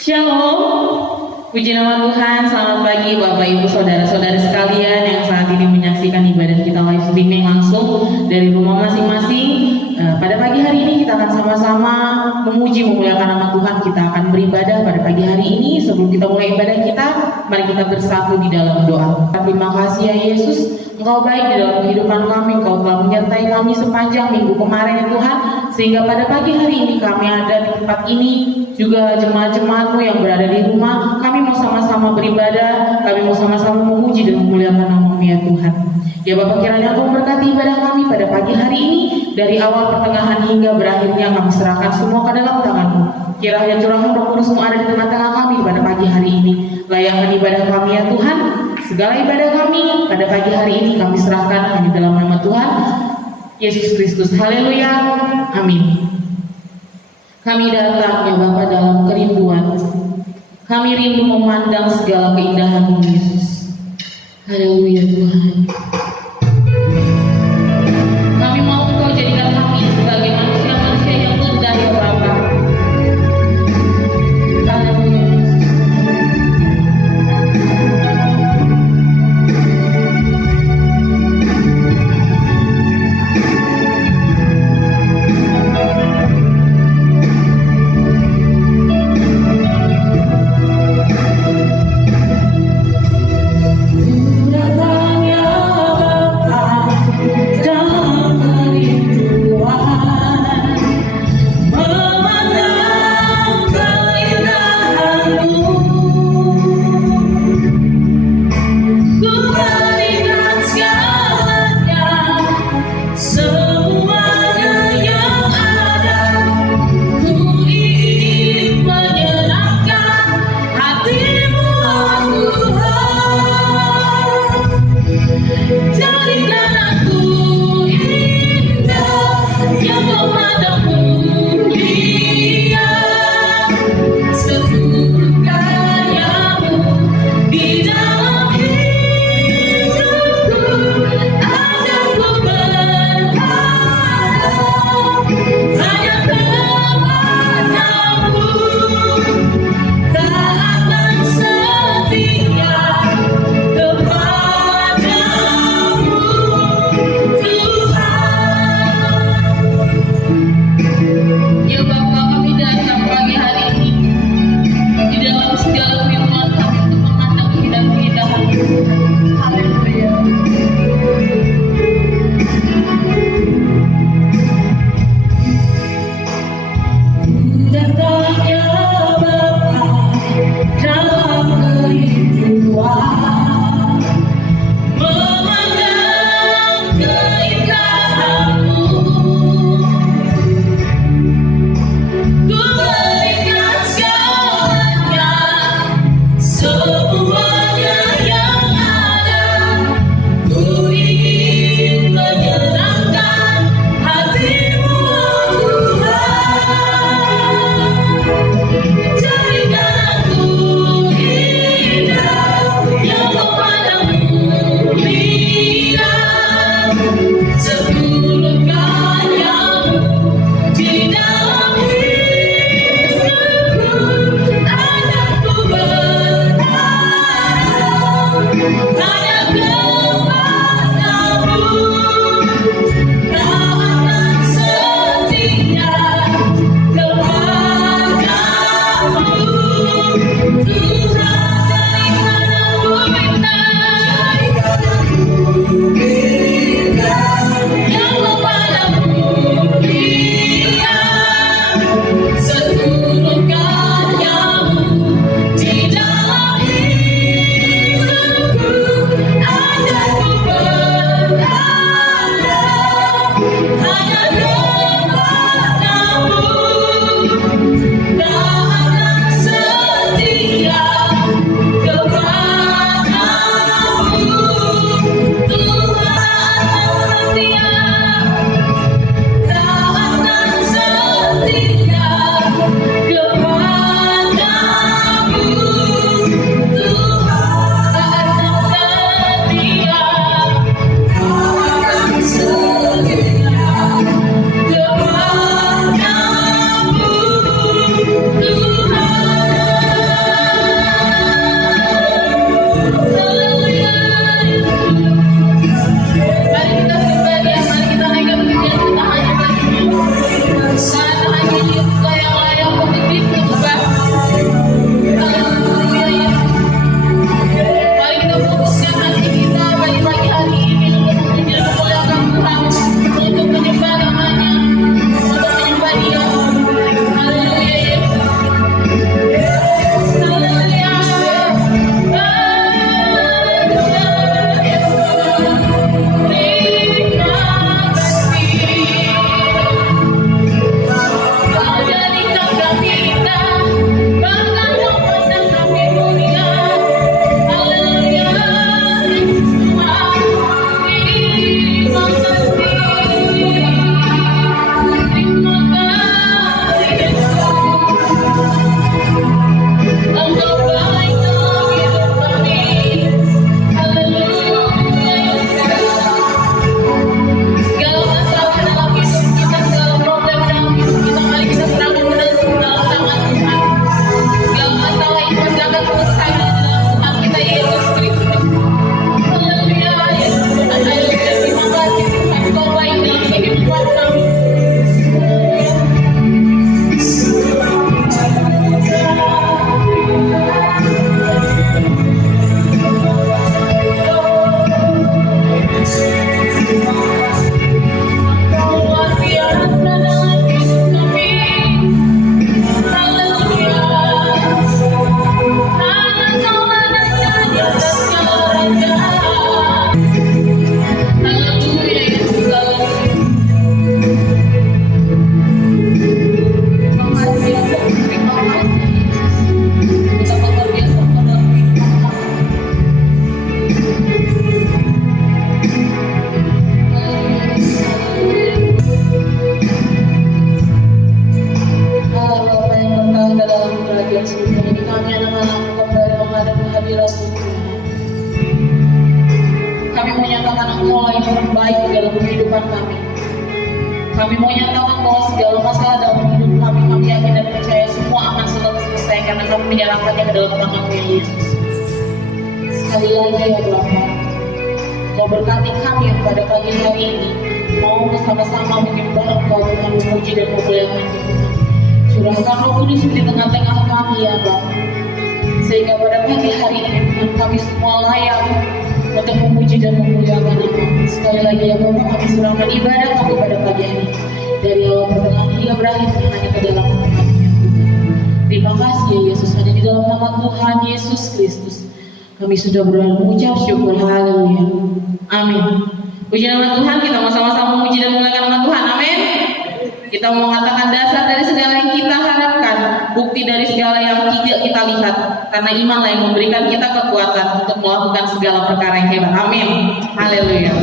Shalom, puji nama Tuhan. Selamat pagi Bapak Ibu Saudara-saudara sekalian yang saat ini menyaksikan ibadah kita live streaming langsung dari rumah masing-masing. Pada pagi hari ini kita akan sama-sama memuji memuliakan nama Tuhan. Kita akan beribadah pada pagi hari ini. Sebelum kita mulai ibadah kita, mari kita bersatu di dalam doa. Terima kasih ya Yesus, Engkau baik di dalam kehidupan kami. Engkau telah menyertai kami sepanjang minggu kemarin ya Tuhan, sehingga pada pagi hari ini kami ada di tempat ini. Juga jemaat-jemaat-Mu yang berada di rumah, kami mau sama-sama beribadah, kami mau sama-sama memuji dan memuliakan nama-Mu ya Tuhan. Ya Bapak, kiranya Engkau memberkati ibadah kami pada pagi hari ini, dari awal pertengahan hingga berakhirnya kami serahkan semua ke dalam tangan-Mu. Kiranya curahan Roh Kudus-Mu ada di tengah-tengah kami pada pagi hari ini. Layakkan ibadah kami ya Tuhan, segala ibadah kami pada pagi hari ini kami serahkan hanya dalam nama Tuhan Yesus Kristus. Haleluya, amin. Kami datang ya Bapa dalam kerinduan. Kami rindu memandang segala keindahan-Mu Yesus. Haleluya Tuhan. Kami mau Engkau jadikan kami sebagai manusia-manusia yang indah ya Bapa. Haleluya Yesus. Datang ya menyatakan Engkau yang terbaik dalam kehidupan kami. Kami mau nyatakan bahwa segala masalah dalam hidup kami, kami yakin dan percaya semua akan selalu selesai karena kami menyerahkannya ke dalam tangan-Mu ya Yesus. Sekali lagi ya Bapa, Kau berkati kami yang pada pagi hari ini mau bersama-sama menyembah Engkau dengan memuji dan memuliakan Tuhan. Curahkan Roh Kudus di tengah-tengah kami ya Bapa, sehingga pada pagi hari ini Tuhan kami semua layak untuk memuji dan memuliakan Nama. Sekali lagi ya Bapak, kami serahkan ibadah kami pada pagi ini dari awal pertengahan hingga berakhir hanya ke dalam nama Tuhan. Terima kasih ya Yesus, hanya di dalam nama Tuhan Yesus Kristus kami sudah berdoa mengucap syukur. Haleluya. Amin. Puji nama Tuhan, kita mau sama-sama memuji dan memuliakan nama Tuhan. Amin. Kita mau mengatakan dasar dari segala yang kita harapkan, bukti dari segala yang tidak kita lihat, karena imanlah yang memberikan kita kekuatan untuk melakukan segala perkara yang hebat. Amin. Haleluya.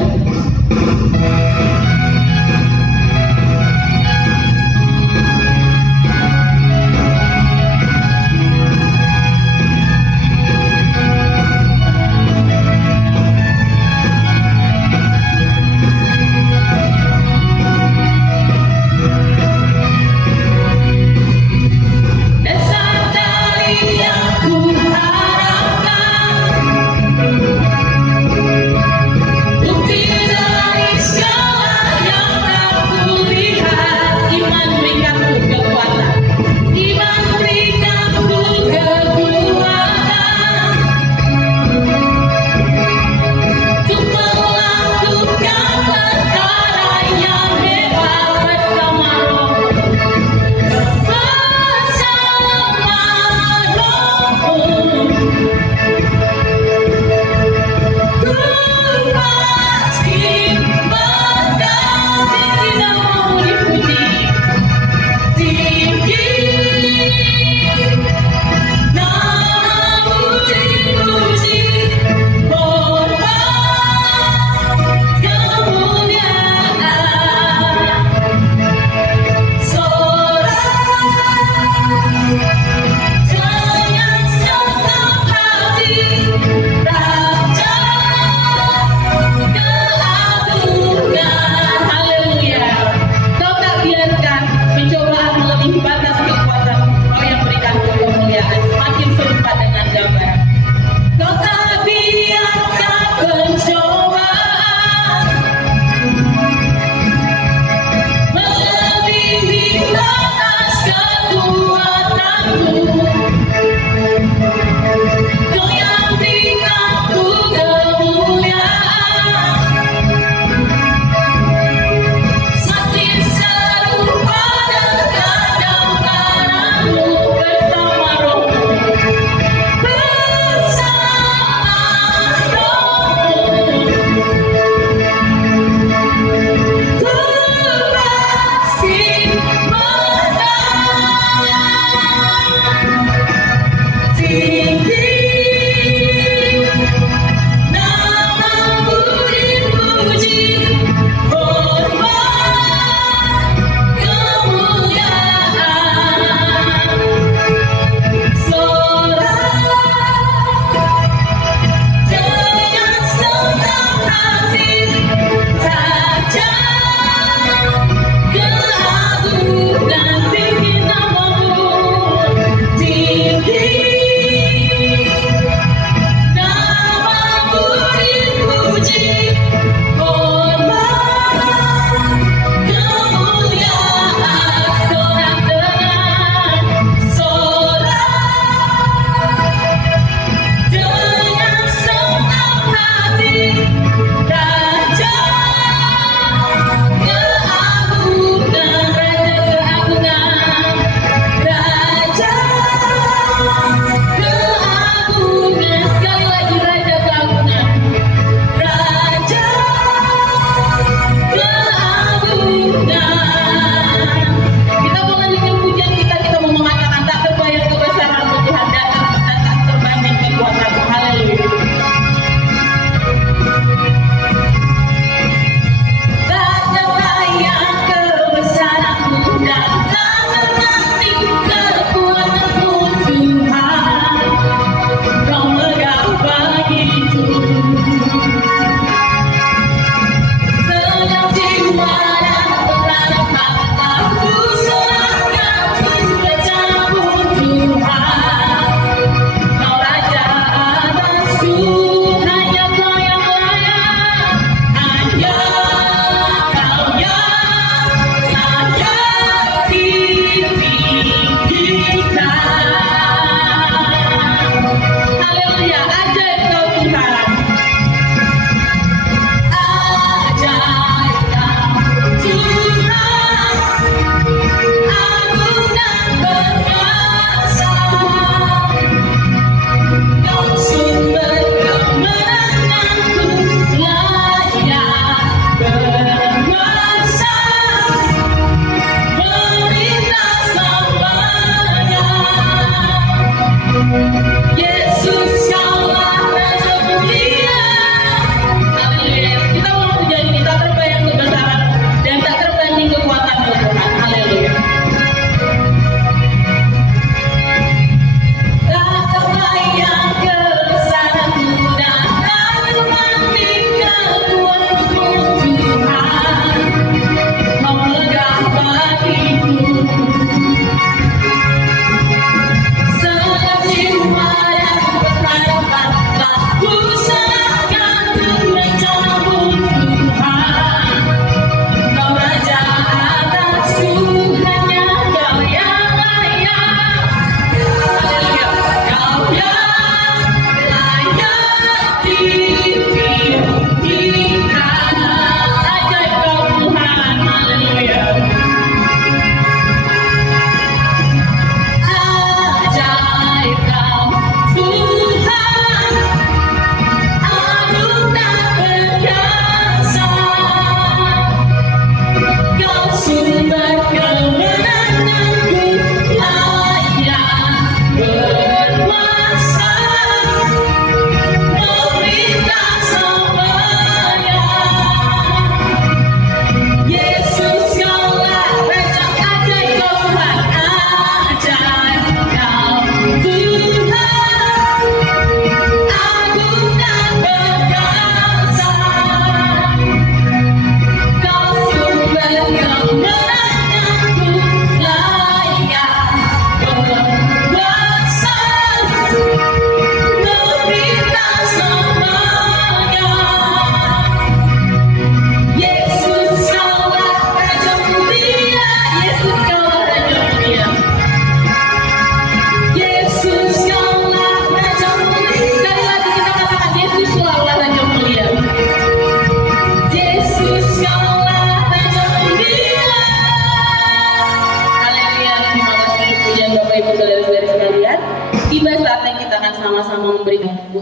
Ku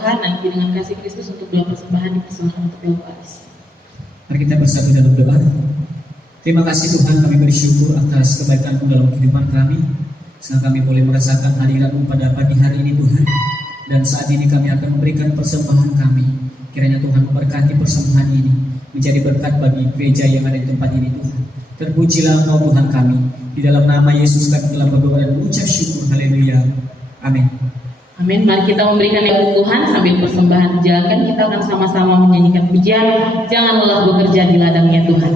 Tuhan, dan dengan kasih Kristus untuk dua persembahan dipersembahkan untuk Eucharis. Mari kita bersatu dalam doa. Terima kasih Tuhan, kami bersyukur atas kebaikan-Mu dalam kehidupan kami, sehingga kami boleh merasakan hadirat-Mu pada pagi hari ini Tuhan. Dan saat ini kami akan memberikan persembahan kami. Kiranya Tuhan memberkati persembahan ini, menjadi berkat bagi gereja yang ada di tempat ini Tuhan. Terpujilah Engkau Tuhan kami. Di dalam nama Yesus kami telah berdoa dan mengucap syukur. Haleluya. Amin. Amin. Mari kita memberikan yang Tuhan sambil persembahan dijalankan. Kita akan sama-sama menyanyikan pujian. Jangan lelah bekerja di ladangnya Tuhan.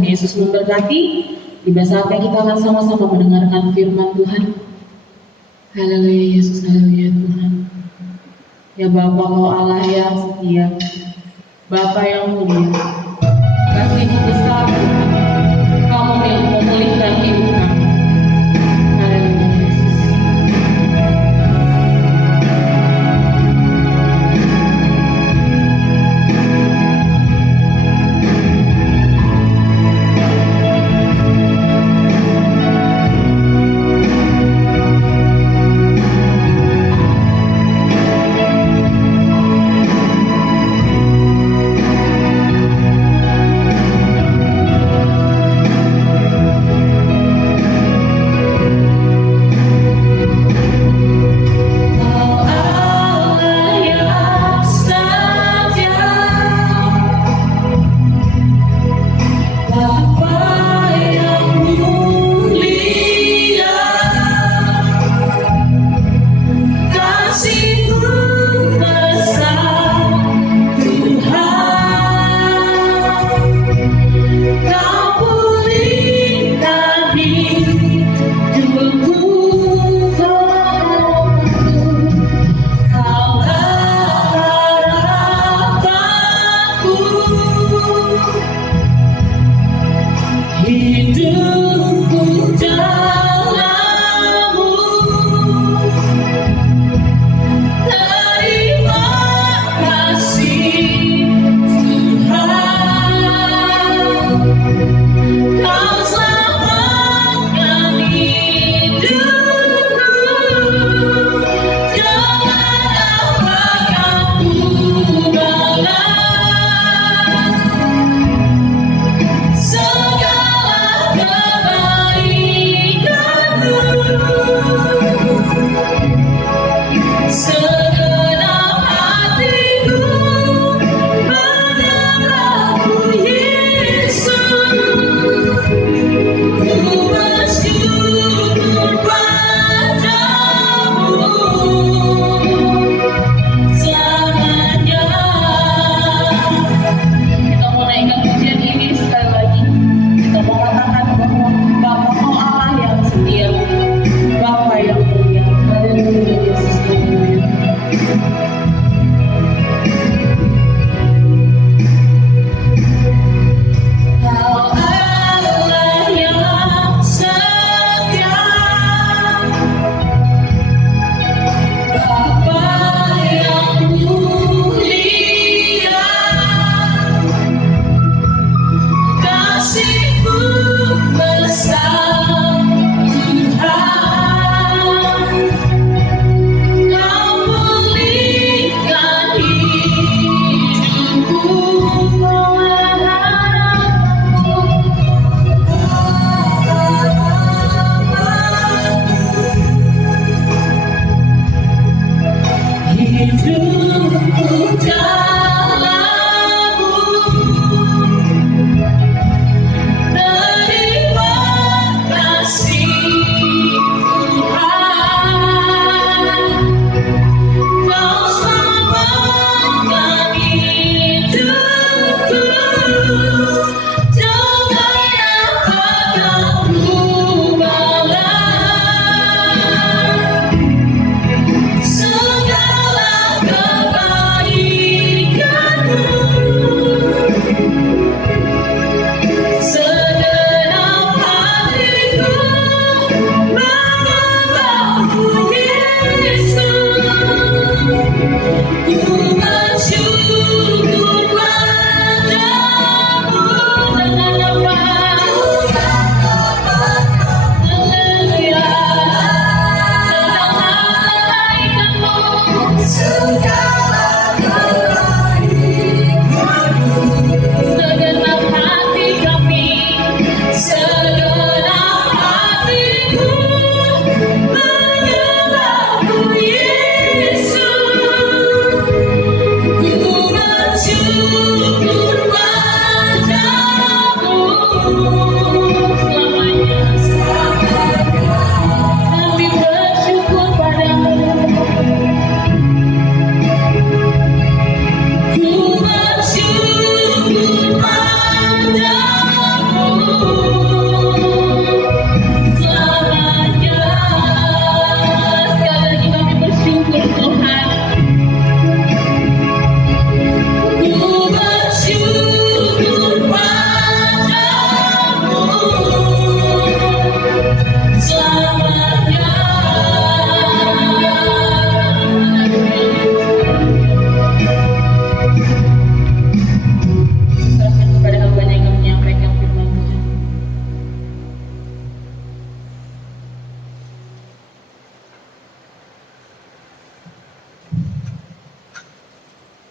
Tuhan Yesus memberkati. Di saatnya kita akan sama-sama mendengarkan firman Tuhan. Haleluya Yesus, haleluya Tuhan. Ya Bapa, Kau Allah yang setia, Bapa yang mulia, kasih besar Tuhan, Kamu yang memulihkan hidup kami. Haleluya Yesus.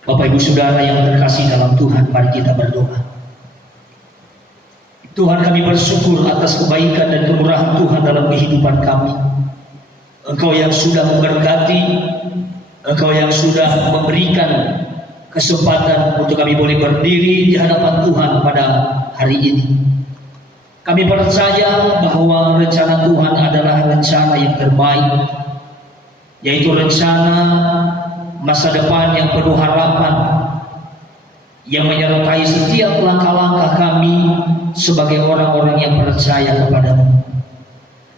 Bapak Ibu Saudara yang terkasih dalam Tuhan, mari kita berdoa. Tuhan, kami bersyukur atas kebaikan dan kemurahan Tuhan dalam kehidupan kami. Engkau yang sudah memberkati, Engkau yang sudah memberikan kesempatan untuk kami boleh berdiri di hadapan Tuhan pada hari ini. Kami percaya bahwa rencana Tuhan adalah rencana yang terbaik, yaitu rencana masa depan yang penuh harapan, yang menyertai setiap langkah-langkah kami sebagai orang-orang yang percaya kepadamu.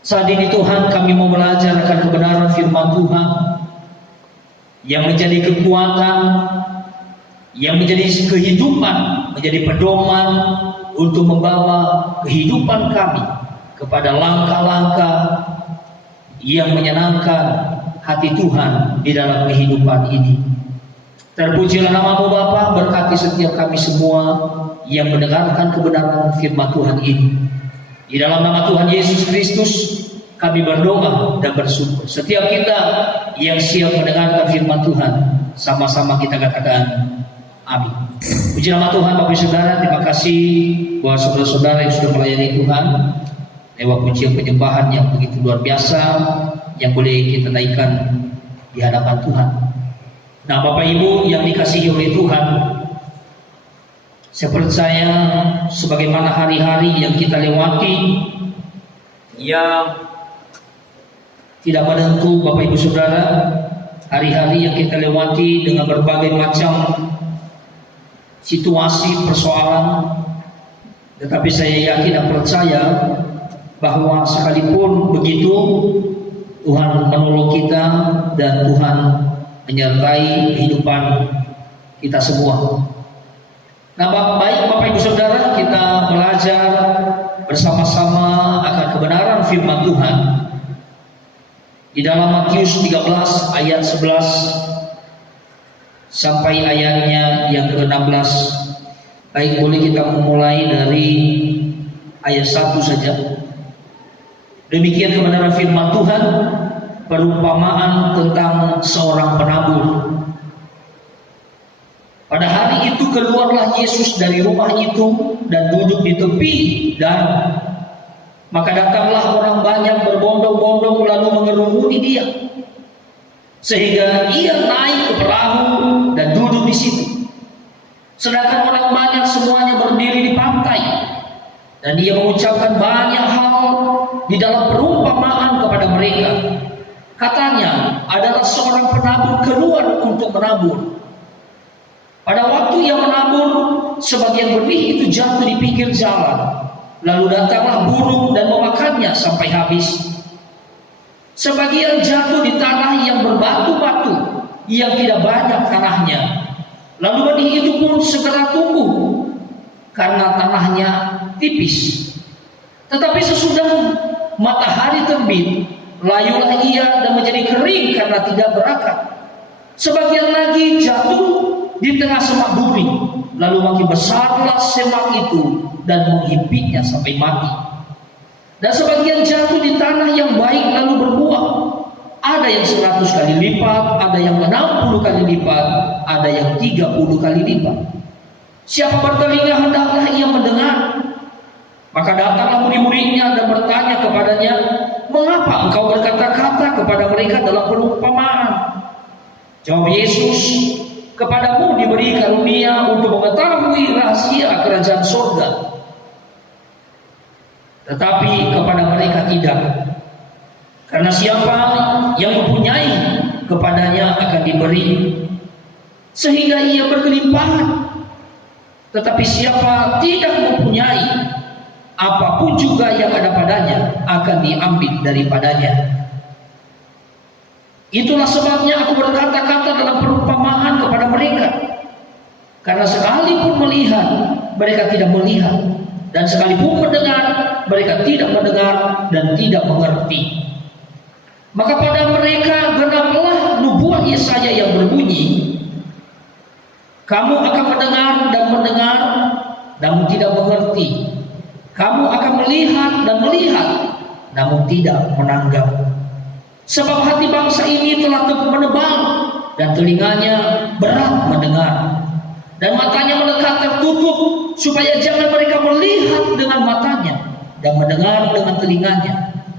Saat ini Tuhan, kami mau belajar akan kebenaran firman Tuhan yang menjadi kekuatan, yang menjadi kehidupan, menjadi pedoman untuk membawa kehidupan kami kepada langkah-langkah yang menyenangkan hati Tuhan di dalam kehidupan ini. Terpujilah nama-Mu Bapa, berkati setiap kami semua yang mendengarkan kebenaran firman Tuhan ini. Di dalam nama Tuhan Yesus Kristus kami berdoa dan bersyukur. Setiap kita yang siap mendengarkan firman Tuhan, sama-sama kita katakan amin. Puji nama Tuhan. Bapak Ibu Saudara, terima kasih buat saudara-saudara yang sudah melayani Tuhan lewat pujian penyembahan yang begitu luar biasa yang boleh kita naikkan di hadapan Tuhan. Nah, Bapak Ibu yang dikasihi oleh Tuhan, saya percaya sebagaimana hari-hari yang kita lewati yang tidak menentu, Bapak Ibu Saudara, hari-hari yang kita lewati dengan berbagai macam situasi persoalan, tetapi saya yakin dan percaya bahwa sekalipun begitu Tuhan menolong kita dan Tuhan menyertai kehidupan kita semua. Nah, baik Bapak Ibu Saudara, kita belajar bersama-sama akan kebenaran firman Tuhan di dalam Matius 13 ayat 11 sampai ayatnya yang ke-16. Baik, boleh kita memulai dari ayat 1 saja. Demikian kebenaran firman Tuhan, perumpamaan tentang seorang penabur. Pada hari itu keluarlah Yesus dari rumah itu dan duduk di tepi danau. Maka datanglah orang banyak berbondong-bondong lalu mengerumuni dia, sehingga ia naik ke perahu dan duduk di situ. Sedangkan orang banyak semuanya berdiri di pantai, dan dia mengucapkan banyak hal di dalam perumpamaan kepada mereka. Katanya, adalah seorang penabur keluar untuk menabur. Pada waktu ia menabur, sebagian benih itu jatuh di pinggir jalan. Lalu datanglah burung dan memakannya sampai habis. Sebagian jatuh di tanah yang berbatu-batu, yang tidak banyak tanahnya. Lalu benih itu pun segera tumbuh, karena tanahnya tipis. Tetapi sesudah matahari terbit, layulah ia dan menjadi kering karena tidak berakar. Sebagian lagi jatuh di tengah semak bumi, lalu makin besarlah semak itu dan menghimpitnya sampai mati. Dan sebagian jatuh di tanah yang baik lalu berbuah. Ada yang 100 kali lipat, ada yang 60 kali lipat, ada yang 30 kali lipat. Siapa bertelinga hendaklah ia mendengar. Maka datanglah murid-muridnya dan bertanya kepadanya, mengapa engkau berkata-kata kepada mereka dalam perumpamaan? Jawab Yesus, kepadamu diberi karunia untuk mengetahui rahasia kerajaan surga, tetapi kepada mereka tidak. Karena siapa yang mempunyai, kepadanya akan diberi, sehingga ia berkelimpahan. Tetapi siapa tidak mempunyai, apapun juga yang ada padanya akan diambil daripadanya. Itulah sebabnya aku berkata-kata dalam perumpamaan kepada mereka. Karena sekalipun melihat, mereka tidak melihat, dan sekalipun mendengar, mereka tidak mendengar dan tidak mengerti. Maka pada mereka genaplah nubuat Yesaya yang berbunyi, kamu akan mendengar dan mendengar, namun tidak mengerti. Kamu akan melihat dan melihat, namun tidak menanggap. Sebab hati bangsa ini telah menebal, dan telinganya berat mendengar, dan matanya melekat tertutup supaya jangan mereka melihat dengan matanya dan mendengar dengan telinganya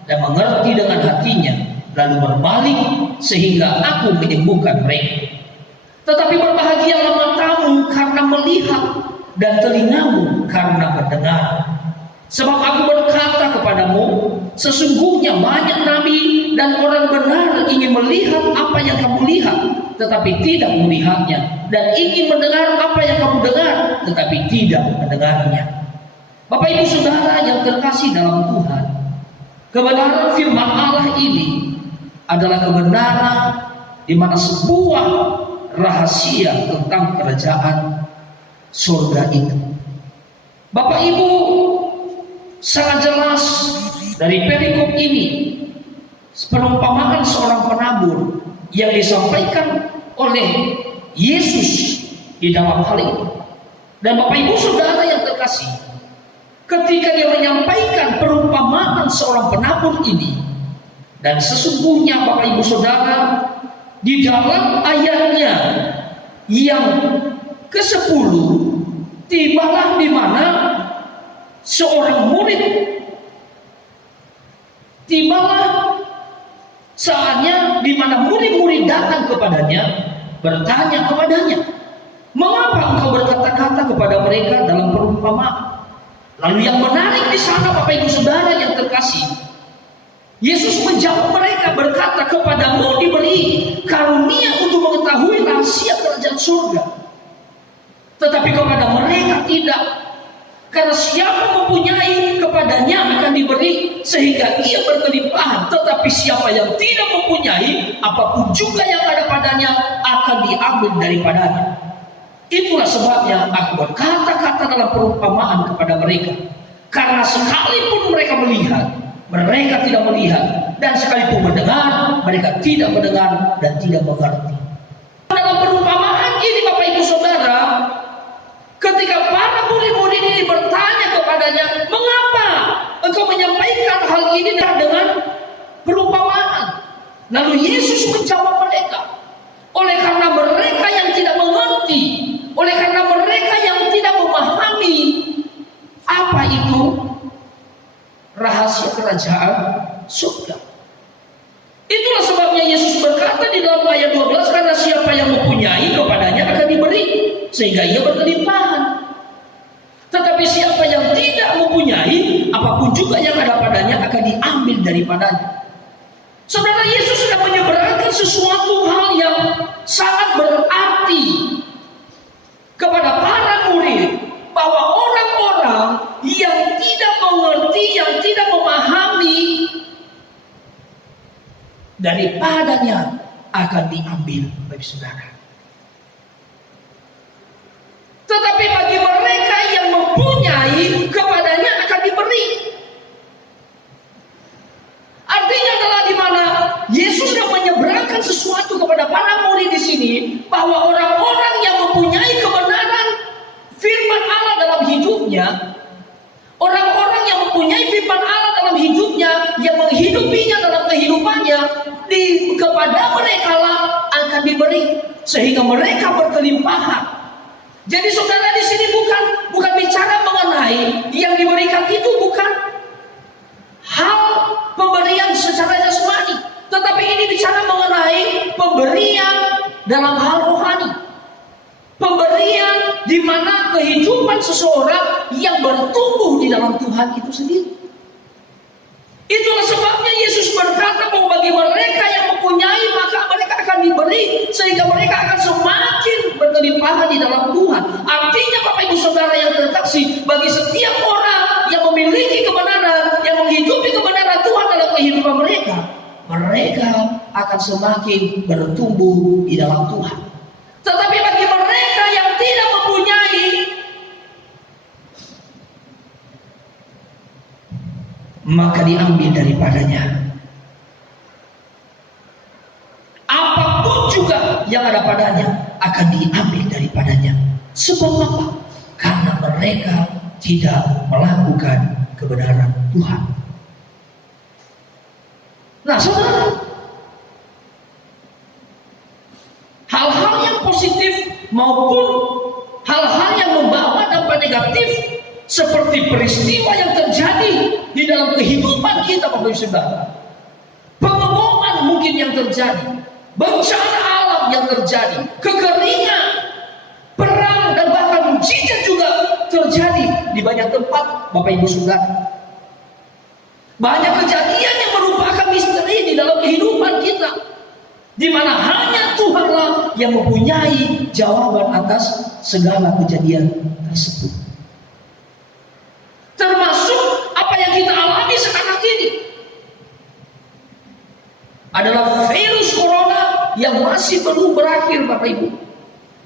dan mengerti dengan hatinya, lalu berbalik sehingga aku menyembuhkan mereka. Tetapi berbahagialah matamu karena melihat dan telingamu karena mendengar. Sebab aku berkata kepadamu, sesungguhnya banyak nabi dan orang benar ingin melihat apa yang kamu lihat, tetapi tidak melihatnya, dan ingin mendengar apa yang kamu dengar, tetapi tidak mendengarnya. Bapak Ibu Saudara yang terkasih dalam Tuhan, kebenaran firman Allah ini adalah kebenaran di mana sebuah rahasia tentang kerajaan surga itu. Bapak Ibu, sangat jelas dari perikop ini perumpamaan seorang penabur yang disampaikan oleh Yesus di dalam hal ini. Dan Bapak Ibu Saudara yang terkasih, ketika dia menyampaikan perumpamaan seorang penabur ini, dan sesungguhnya Bapak Ibu Saudara, di dalam ayatnya yang ke-10, tibalah di mana seorang murid, tibalah saatnya di mana murid-murid datang kepadanya, bertanya kepadanya, mengapa engkau berkata-kata kepada mereka dalam perumpamaan? Lalu yang menarik di sana Bapak Ibu Saudara yang terkasih, Yesus menjawab mereka berkata, kepadamu diberi karunia untuk mengetahui rahasia kerajaan surga, tetapi kepada mereka tidak. Karena siapa mempunyai, kepadanya akan diberi sehingga ia berkelimpahan, tetapi siapa yang tidak mempunyai, apapun juga yang ada padanya akan diambil daripadanya. Itulah sebabnya aku berkata-kata dalam perumpamaan kepada mereka, karena sekalipun mereka melihat, mereka tidak melihat, dan sekalipun mendengar, mereka tidak mendengar dan tidak mengerti. Dalam perumpamaan ini Bapak Ibu Saudara, ketika para murid-murid ini bertanya kepadanya, mengapa engkau menyampaikan hal ini dengan perumpamaan? Lalu Yesus menjawab mereka, oleh karena mereka yang tidak mengerti, oleh karena mereka yang tidak memahami apa itu rahasia kerajaan surga. Itulah sebabnya Yesus berkata di dalam ayat 12, karena siapa yang mempunyai, kepadanya akan diberi sehingga ia berkelimpahan. Tetapi siapa yang tidak mempunyai, apapun juga yang ada padanya akan diambil daripadanya. Saudara, Yesus sudah menyeberangkan sesuatu hal yang sangat berarti kepada para murid, bahwa orang-orang yang tidak mengerti, yang tidak memahami, daripadanya akan diambil, bagi saudara. Tetapi bagi mereka yang mempunyai, kepadanya akan diberi. Artinya adalah di mana Yesus sudah menyeberangkan sesuatu kepada para murid di sini, bahwa orang-orang yang mempunyai kebenaran firman Allah dalam hidupnya, orang-orang yang mempunyai firman Allah dalam hidupnya, yang menghidupinya dalam kehidupannya, kepada mereka lah akan diberi sehingga mereka berkelimpahan. Jadi saudara, di sini bukan bicara mengenai yang diberikan itu bukan hal pemberian secara jasmani, tetapi ini bicara mengenai pemberian dalam hal rohani. Pemberian di mana kehidupan seseorang yang bertumbuh di dalam Tuhan itu sendiri. Itulah sebabnya Yesus berkata bahwa bagi mereka yang mempunyai, maka mereka akan diberi sehingga mereka akan semakin berkelimpahan di dalam Tuhan. Artinya Bapak Ibu Saudara yang terkasih, bagi setiap orang yang memiliki kebenaran, yang menghidupi kebenaran Tuhan dalam kehidupan mereka, mereka akan semakin bertumbuh di dalam Tuhan. Tetapi bagi mereka yang tidak mempunyai, maka diambil daripadanya. Apapun juga yang ada padanya akan diambil daripadanya. Sebab apa? Karena mereka tidak melakukan kebenaran Tuhan. Nah saudara, positif maupun hal-hal yang membawa dampak negatif, seperti peristiwa yang terjadi di dalam kehidupan kita, Bapak Ibu Saudara. Pengeboman mungkin yang terjadi, bencana alam yang terjadi, kekeringan, perang, dan bahkan mujizat juga terjadi di banyak tempat, Bapak Ibu Saudara. Banyak kejadian yang merupakan misteri di dalam kehidupan kita, di mana hanya Tuhanlah yang mempunyai jawaban atas segala kejadian tersebut. Termasuk apa yang kita alami sekarang ini adalah virus corona yang masih belum berakhir, Bapak Ibu.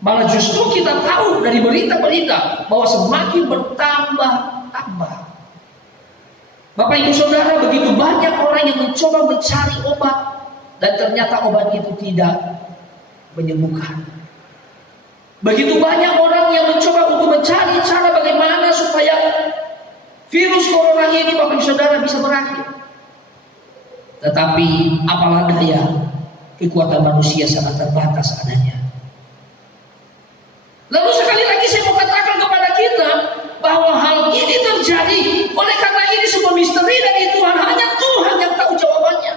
Malah justru kita tahu dari berita-berita bahwa semakin bertambah-tambah. Bapak Ibu Saudara, begitu banyak orang yang mencoba mencari obat, dan ternyata obat itu tidak menyembuhkan. Begitu banyak orang yang mencoba untuk mencari cara bagaimana supaya virus corona ini, Bapak Ibu Saudara, bisa berakhir. Tetapi apalah daya, kekuatan manusia sangat terbatas adanya. Lalu sekali lagi saya mau katakan kepada kita bahwa hal ini terjadi oleh karena ini sebuah misteri dari Tuhan. Hanya Tuhan yang tahu jawabannya.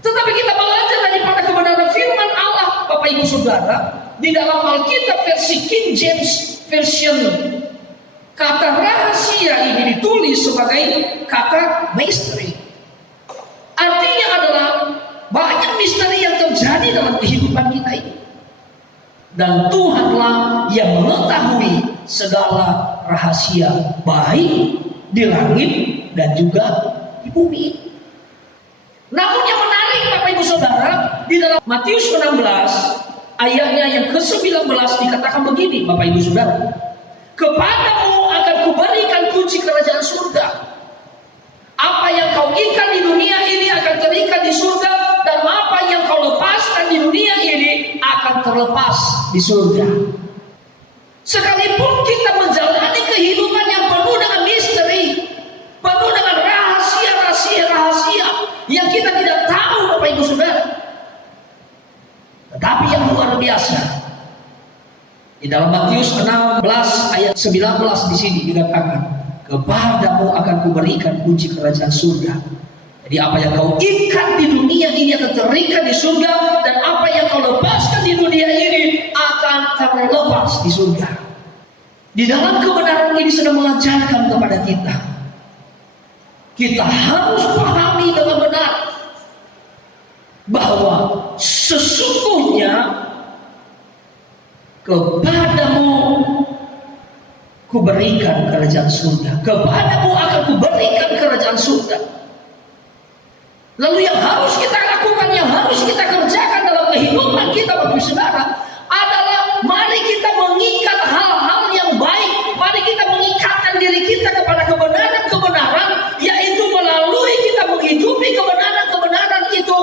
Tetapi kita belajar daripada kebenaran firman Allah, Bapak Ibu Saudara, di dalam Alkitab versi King James Version, kata rahasia ini ditulis sebagai kata misteri. Artinya adalah banyak misteri yang terjadi dalam kehidupan kita ini. Dan Tuhanlah yang mengetahui segala rahasia, baik di langit dan juga di bumi. Namun yang menarik, Bapak Ibu Saudara, di dalam Matius 16 ayatnya yang ke-19 dikatakan begini, Bapak Ibu Saudara. Kepadamu akan kuberikan kunci kerajaan surga. Apa yang kau ikat di dunia ini akan terikat di surga, dan apa yang kau lepaskan di dunia ini akan terlepas di surga. Sekalipun kita menjalani kehidupan yang penuh dengan misteri, penuh dengan rahasia yang kita tidak tahu, Bapak Ibu Saudara, tetapi yang luar biasa, di dalam Matius 16 ayat 19 di sini dikatakan, kepadamu akan kuberikan kunci kerajaan surga. Jadi apa yang kau ikat di dunia ini akan terikat di surga, dan apa yang kau lepaskan di dunia ini akan terlepas di surga. Di dalam kebenaran ini sedang mengajarkan kepada kita harus pahami dengan benar bahwa sesungguhnya kepadamu kuberikan kerajaan surga. Kepadamu akan kuberikan kerajaan surga. Lalu yang harus kita lakukan, yang harus kita kerjakan dalam kehidupan kita, Bapak Ibu Saudara, adalah mari kita mengikat hal-hal yang baik. Mari kita mengikatkan diri kita kepada kebenaran-kebenaran, yaitu melalui kita menghidupi kebenaran-kebenaran itu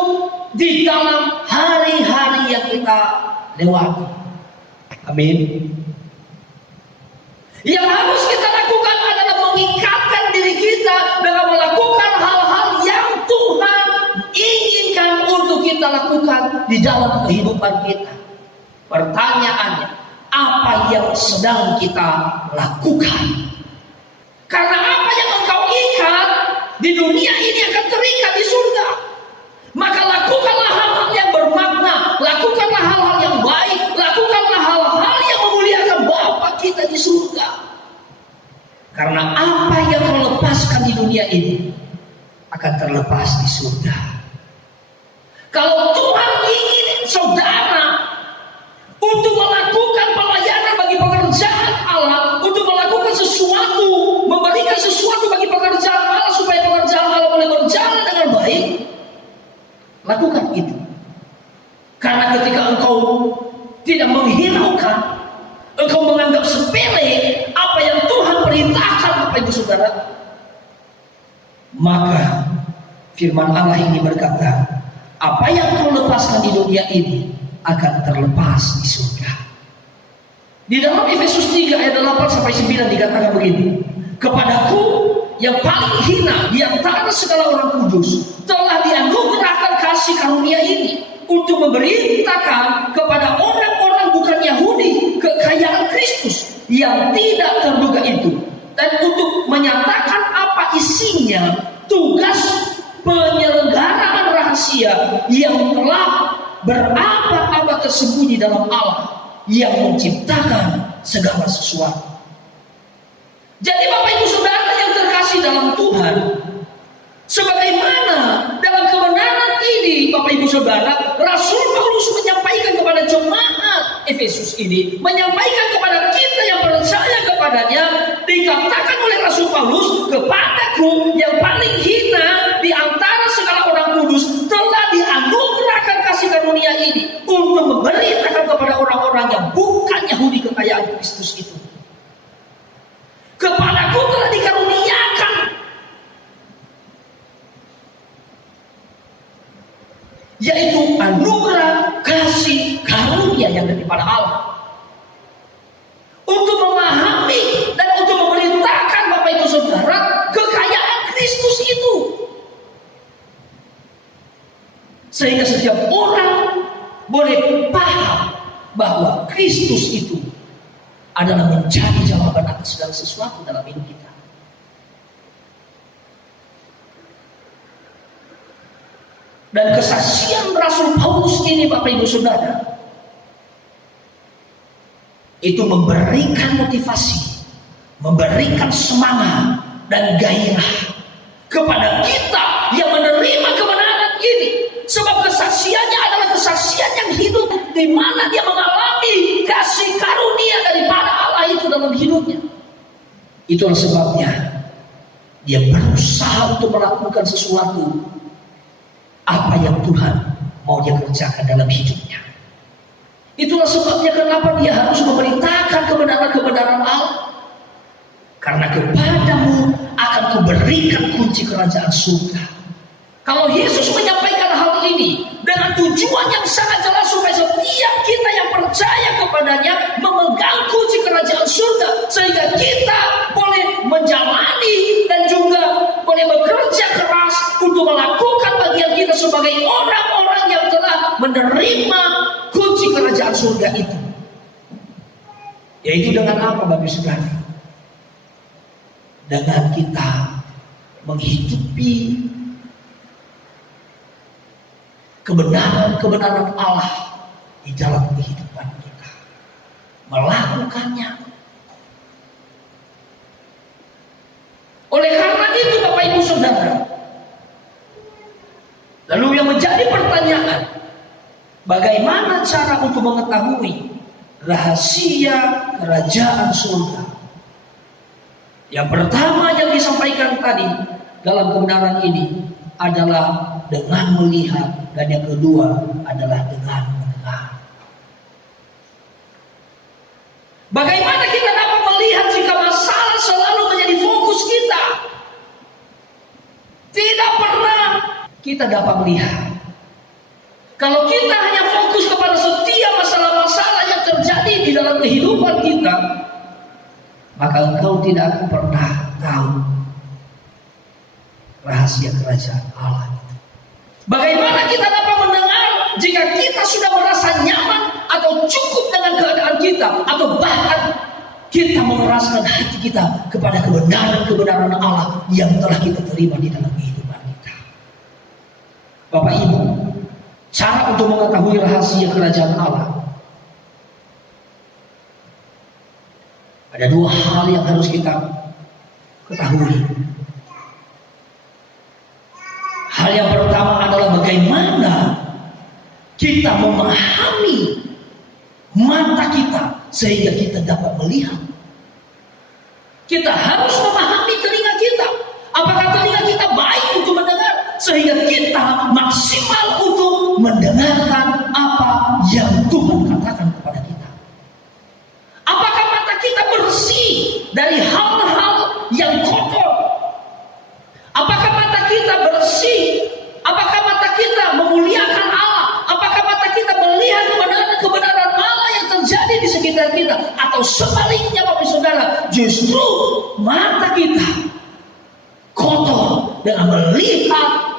di dalam hari-hari yang kita lewati. Amin. Yang harus kita lakukan adalah mengikatkan diri kita dengan melakukan hal-hal yang Tuhan inginkan untuk kita lakukan di dalam kehidupan kita. Pertanyaannya, apa yang sedang kita lakukan? Karena apa yang engkau ikat di dunia ini akan terikat di surga. Maka lakukanlah hal-hal yang bermakna, lakukanlah hal-hal yang baik, lakukanlah hal-hal yang memuliakan Bapa kita di surga. Karena apa yang kau lepaskan di dunia ini akan terlepas di surga. Kalau Tuhan ingin saudara untuk melakukan pelayanan bagi pekerjaan Allah, untuk melakukan sesuatu, memberikan sesuatu bagi pekerjaan Allah supaya pekerjaan Allah boleh berjalan dengan baik, lakukan itu. Karena ketika engkau tidak menghiraukan, engkau menganggap sepele apa yang Tuhan perintahkan, Bapak Ibu Saudara, maka firman Allah ini berkata, apa yang kau lepaskan di dunia ini akan terlepas di surga. Di dalam Efesus 3 ayat 8-9 dikatakan begini, kepadaku yang paling hina di antara segala orang kudus telah dianugerahkan kasih kasih karunia ini untuk memberitakan kepada orang-orang bukan Yahudi kekayaan Kristus yang tidak terduga itu, dan untuk menyatakan apa isinya tugas penyelenggaraan rahasia yang telah berabad-abad tersembunyi dalam Allah yang menciptakan segala sesuatu. Jadi Bapak Ibu Saudara yang terkasih dalam Tuhan, sebagaimana dalam kebenaran ini Bapak Ibu Saudara, Rasul Paulus menyampaikan kepada jemaat Efesus ini, menyampaikan kepada kita yang percaya kepadanya, dikatakan oleh Rasul Paulus, kepadaku yang paling hina di antara segala orang kudus telah dianugerahkan kasih karunia ini untuk memberitakan kepada orang-orang yang bukan Yahudi kekayaan Kristus itu. Kepadaku telah dikaruniakan, yaitu anugerah kasih karunia yang daripada Allah, untuk memahami dan untuk memberitakan Bapak Ibu Saudara kekayaan Kristus itu, sehingga setiap orang boleh paham bahwa Kristus itu adalah menjadi jawaban atas segala sesuatu dalam hidup kita. Dan kesaksian Rasul Paulus ini Bapak Ibu Saudara, itu memberikan motivasi, memberikan semangat dan gairah kepada kita yang menerima kebenaran ini. Sebab kesaksiannya adalah kesaksian yang hidup, di mana dia mengalami kasih karunia daripada Allah itu dalam hidupnya. Itulah sebabnya dia berusaha untuk melakukan sesuatu apa yang Tuhan mau dia kerjakan dalam hidupnya. Itulah sebabnya kenapa dia harus memberitakan kebenaran-kebenaran Allah. Karena kepadamu akan kuberikan kunci kerajaan surga. Kalau Yesus menyampaikan hal ini dengan tujuan yang sangat jelas supaya setiap kita yang percaya kepadanya memegang kunci kerajaan surga, sehingga kita boleh menjalani dan juga boleh bekerja keras untuk melakukan bagian kita sebagai orang-orang yang telah menerima kunci kerajaan surga itu. Yaitu dengan apa Bapak Saudara? Dengan kita menghidupi kebenaran-kebenaran Allah di dalam kehidupan kita, melakukannya. Oleh karena itu Bapak Ibu Saudara, lalu yang menjadi pertanyaan, bagaimana cara untuk mengetahui rahasia kerajaan surga? Yang pertama yang disampaikan tadi dalam kebenaran ini adalah dengan melihat, dan yang kedua adalah dengan mendengar. Bagaimana kita dapat melihat jika masalah selalu menjadi fokus kita? Tidak pernah kita dapat melihat. Kalau kita hanya fokus kepada setiap masalah-masalah yang terjadi di dalam kehidupan kita, maka engkau tidak akan pernah tahu rahasia kerajaan Allah. Bagaimana kita dapat mendengar jika kita sudah merasa nyaman atau cukup dengan keadaan kita, atau bahkan kita mengeraskan hati kita kepada kebenaran-kebenaran Allah yang telah kita terima di dalam kehidupan kita? Bapak Ibu, cara untuk mengetahui rahasia kerajaan Allah, ada dua hal yang harus kita ketahui. Hal yang pertama adalah bagaimana kita memahami mata kita sehingga kita dapat melihat. Kita harus memahami telinga kita. Apakah telinga kita baik untuk mendengar sehingga kita maksimal untuk mendengarkan apa yang Tuhan katakan kepada kita? Apakah mata kita bersih dari hal-hal yang kotor? Apakah mata kita bersih? Apakah mata kita memuliakan Allah? Apakah mata kita melihat kebenaran-kebenaran Allah yang terjadi di sekitar kita? Atau sebaliknya Bapak Saudara, justru mata kita kotor dengan melihat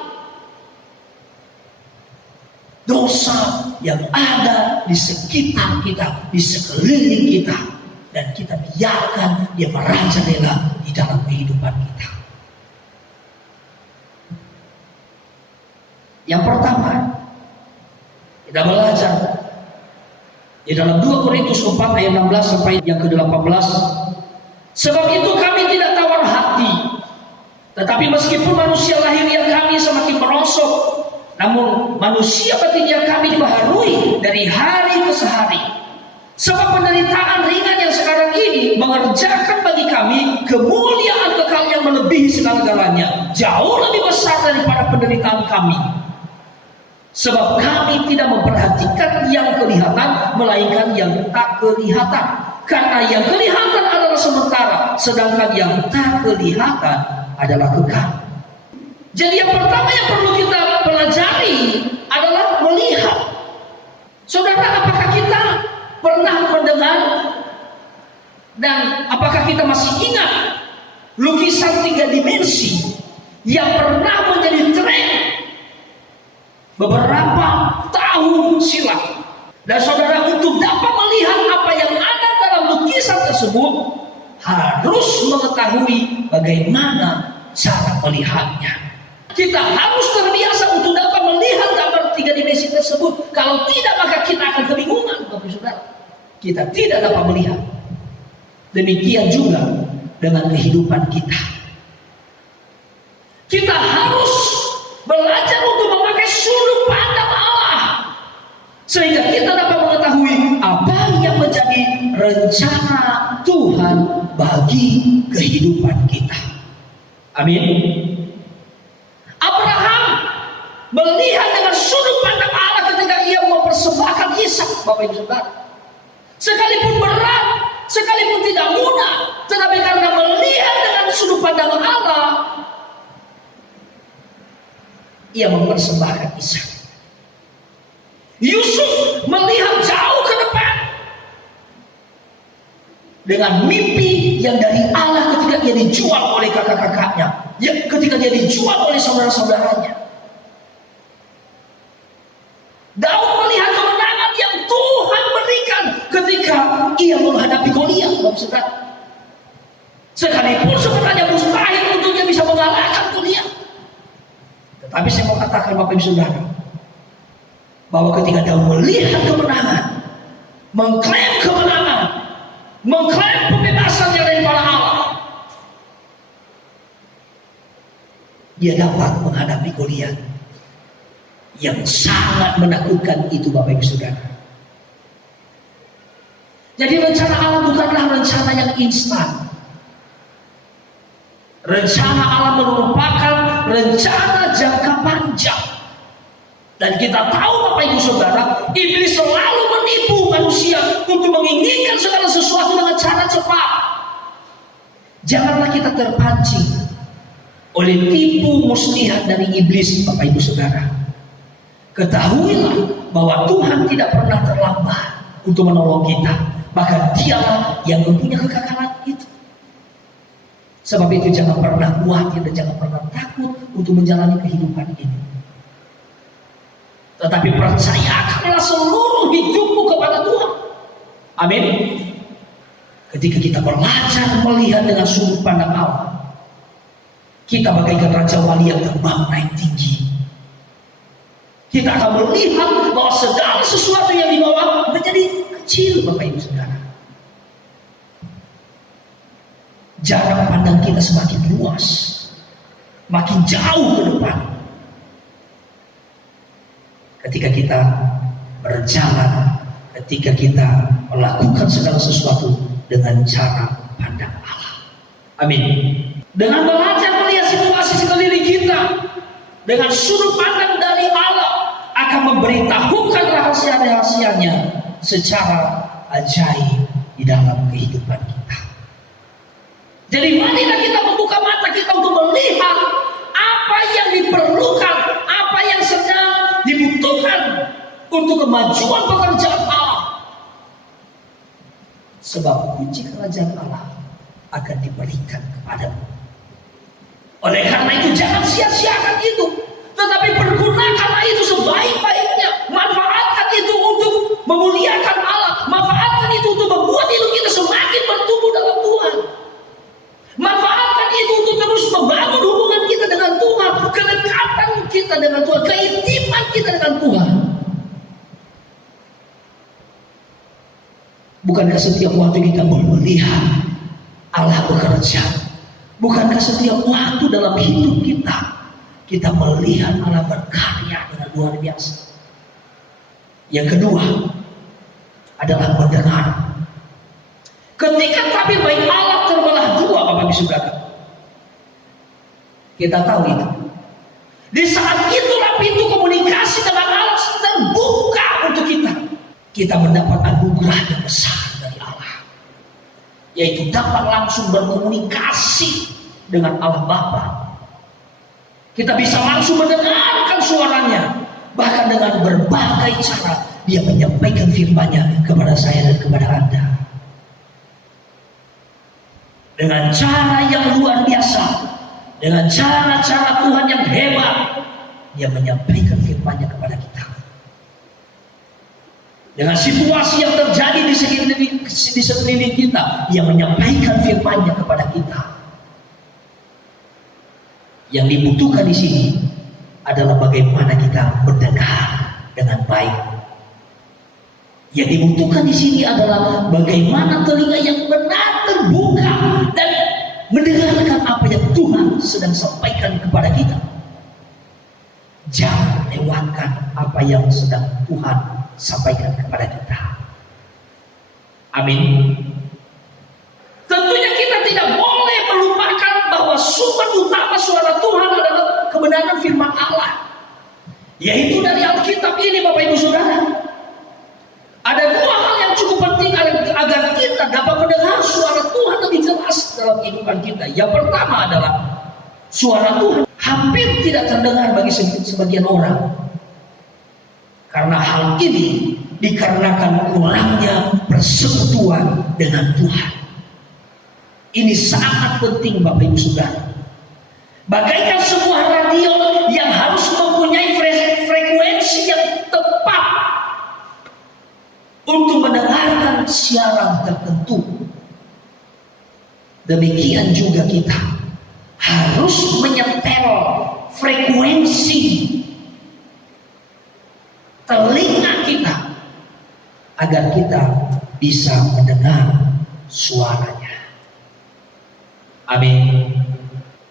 dosa yang ada di sekitar kita, di sekeliling kita, dan kita biarkan dia merajalela di dalam kehidupan kita. Yang pertama, kita belajar di dalam 2 Korintus 4 ayat 16 sampai yang ke-18. Sebab itu kami tidak tawar hati, tetapi meskipun manusia lahiriah kami semakin merosot, namun manusia batinnya kami dibaharui dari hari ke hari. Sebab penderitaan ringan yang sekarang ini mengerjakan bagi kami kemuliaan kekal yang melebihi segala-galanya, jauh lebih besar daripada penderitaan kami. Sebab kami tidak memperhatikan yang kelihatan, melainkan yang tak kelihatan. Karena yang kelihatan adalah sementara, sedangkan yang tak kelihatan adalah kekal. Jadi yang pertama yang perlu kita pelajari adalah melihat. Saudara, apakah kita pernah mendengar dan apakah kita masih ingat lukisan 3 dimensi yang pernah menjadi tren beberapa tahun silam? Dan saudara, untuk dapat melihat apa yang ada dalam lukisan tersebut, harus mengetahui bagaimana cara melihatnya. Kita harus terbiasa untuk dapat melihat gambar 3 dimensi tersebut. Kalau tidak, maka kita akan kebingungan, Bapak Saudara. Kita tidak dapat melihat. Demikian juga dengan kehidupan kita. Kita harus belajar untuk memakai sudut pandang Allah, sehingga kita dapat mengetahui apa yang menjadi rencana Tuhan bagi kehidupan kita. Amin. Abraham melihat dengan sudut pandang Allah ketika ia mempersembahkan Ishak, Bapak Ibu Saudara. Sekalipun berat, sekalipun tidak mudah, tetapi karena melihat dengan sudut pandang Allah, ia mempersembahkan Ishak. Yusuf melihat jauh ke depan dengan mimpi yang dari Allah ketika dia dijual oleh kakak-kakaknya, ketika dia dijual oleh saudara-saudaranya. Daud melihat kemenangan yang Tuhan berikan ketika ia menghadapi Goliat, Bapak Saudara. Sekalipun sebenarnya mustahil untuk dia bisa mengalahkan Goliat, tetapi saya mau katakan Bapak Ibu Saudara, bahwa ketika Daud melihat kemenangan, mengklaim kemenangan, mengklaim pembebasannya daripada Allah, dia dapat menghadapi Goliat yang sangat menakutkan itu, Bapak Ibu Saudara. Jadi rencana Allah bukanlah rencana yang instan. Rencana Allah merupakan rencana jangka panjang. Dan kita tahu, Bapak Ibu Saudara, iblis selalu menipu manusia untuk menginginkan segala sesuatu dengan cara cepat. Janganlah kita terpancing oleh tipu muslihat dari iblis, Bapak Ibu Saudara. Ketahuilah bahwa Tuhan tidak pernah terlambat untuk menolong kita. Bahkan Dialah yang mempunyai kekekalan itu. Sebab itu jangan pernah khawatir dan jangan pernah takut untuk menjalani kehidupan ini. Tetapi percayakanlah seluruh hidupmu kepada Tuhan. Amin. Ketika kita belajar melihat dengan sudut pandang Allah, kita bagaikan Raja Wali yang terbang naik tinggi. Kita akan melihat bahwa segala sesuatu yang dibawa menjadi kecil, Bapak Ibu Saudara. Jarak pandang kita semakin luas, makin jauh ke depan. Ketika kita berjalan, ketika kita melakukan segala sesuatu dengan cara pandang Allah. Amin. Dengan belajar melihat situasi sekeliling kita dengan sudut pandang dari Allah, akan memberitahukan rahasia-rahasianya secara ajaib di dalam kehidupan kita. Jadi marilah kita membuka mata kita untuk melihat apa yang diperlukan, apa yang sedang dibutuhkan untuk kemajuan pekerjaan Allah. Sebab kunci kerajaan Allah akan diberikan kepadamu. Oleh karena itu jangan sia-siakan itu, tetapi pergunakanlah itu sebaik-baiknya. Bukankah setiap waktu kita melihat Allah bekerja? Bukankah setiap waktu dalam hidup kita melihat Allah berkarya dengan luar biasa? Yang kedua adalah mendengar. Ketika tabir baik Allah terbelah dua, Bapak Ibu Saudara, kita tahu itu. Di saat itulah pintu komunikasi dengan Allah terbuka untuk kita. Kita mendapat anugerah yang besar dari Allah, yaitu dapat langsung berkomunikasi dengan Allah Bapa. Kita bisa langsung mendengarkan suaranya, bahkan dengan berbagai cara Dia menyampaikan firman-Nya kepada saya dan kepada Anda. Dengan cara yang luar biasa, dengan cara-cara Tuhan yang hebat, Dia menyampaikan firman-Nya kepada kita. Dengan situasi yang terjadi di sekeliling kita, Dia menyampaikan firman-Nya kepada kita. Yang dibutuhkan di sini adalah bagaimana kita mendengar dengan baik. Yang dibutuhkan di sini adalah bagaimana telinga yang benar terbuka dan mendengarkan apa yang Tuhan sedang sampaikan kepada kita. Jangan lewatkan apa yang sedang Tuhan sampaikan kepada kita. Amin. Tentunya kita tidak boleh melupakan bahwa sumber utama suara Tuhan adalah kebenaran firman Allah, yaitu dari Alkitab ini, Bapak Ibu Saudara. Ada dua hal yang cukup penting agar kita dapat mendengar suara Tuhan lebih jelas dalam kehidupan kita. Yang pertama adalah suara Tuhan hampir tidak terdengar bagi sebagian orang. Karena hal ini dikarenakan kurangnya persekutuan dengan Tuhan. Ini sangat penting, Bapak Ibu Saudara. Bagaikan sebuah radio yang harus mempunyai frekuensi yang tepat untuk mendengarkan siaran tertentu. Demikian juga kita harus menyetel frekuensi telinga kita agar kita bisa mendengar suaranya. Amin.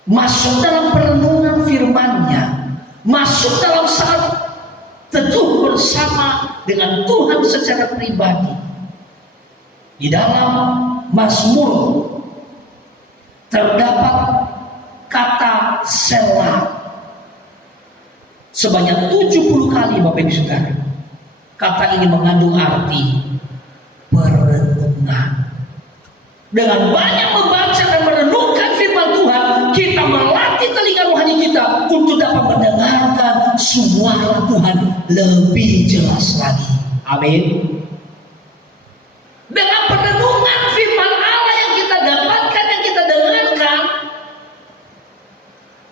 Masuk dalam perenungan firman-Nya, masuk dalam saat teduh bersama dengan Tuhan secara pribadi. Di dalam Mazmur terdapat kata Selah sebanyak 70 kali, Bapak Ibu Saudara. Kata ini mengandung arti perenungan. Dengan banyak membaca dan merenungkan firman Tuhan, kita melatih telinga rohani kita untuk dapat mendengarkan suara Tuhan lebih jelas lagi. Amin. Dengan perenungan firman Allah yang kita dapatkan, yang kita dengarkan,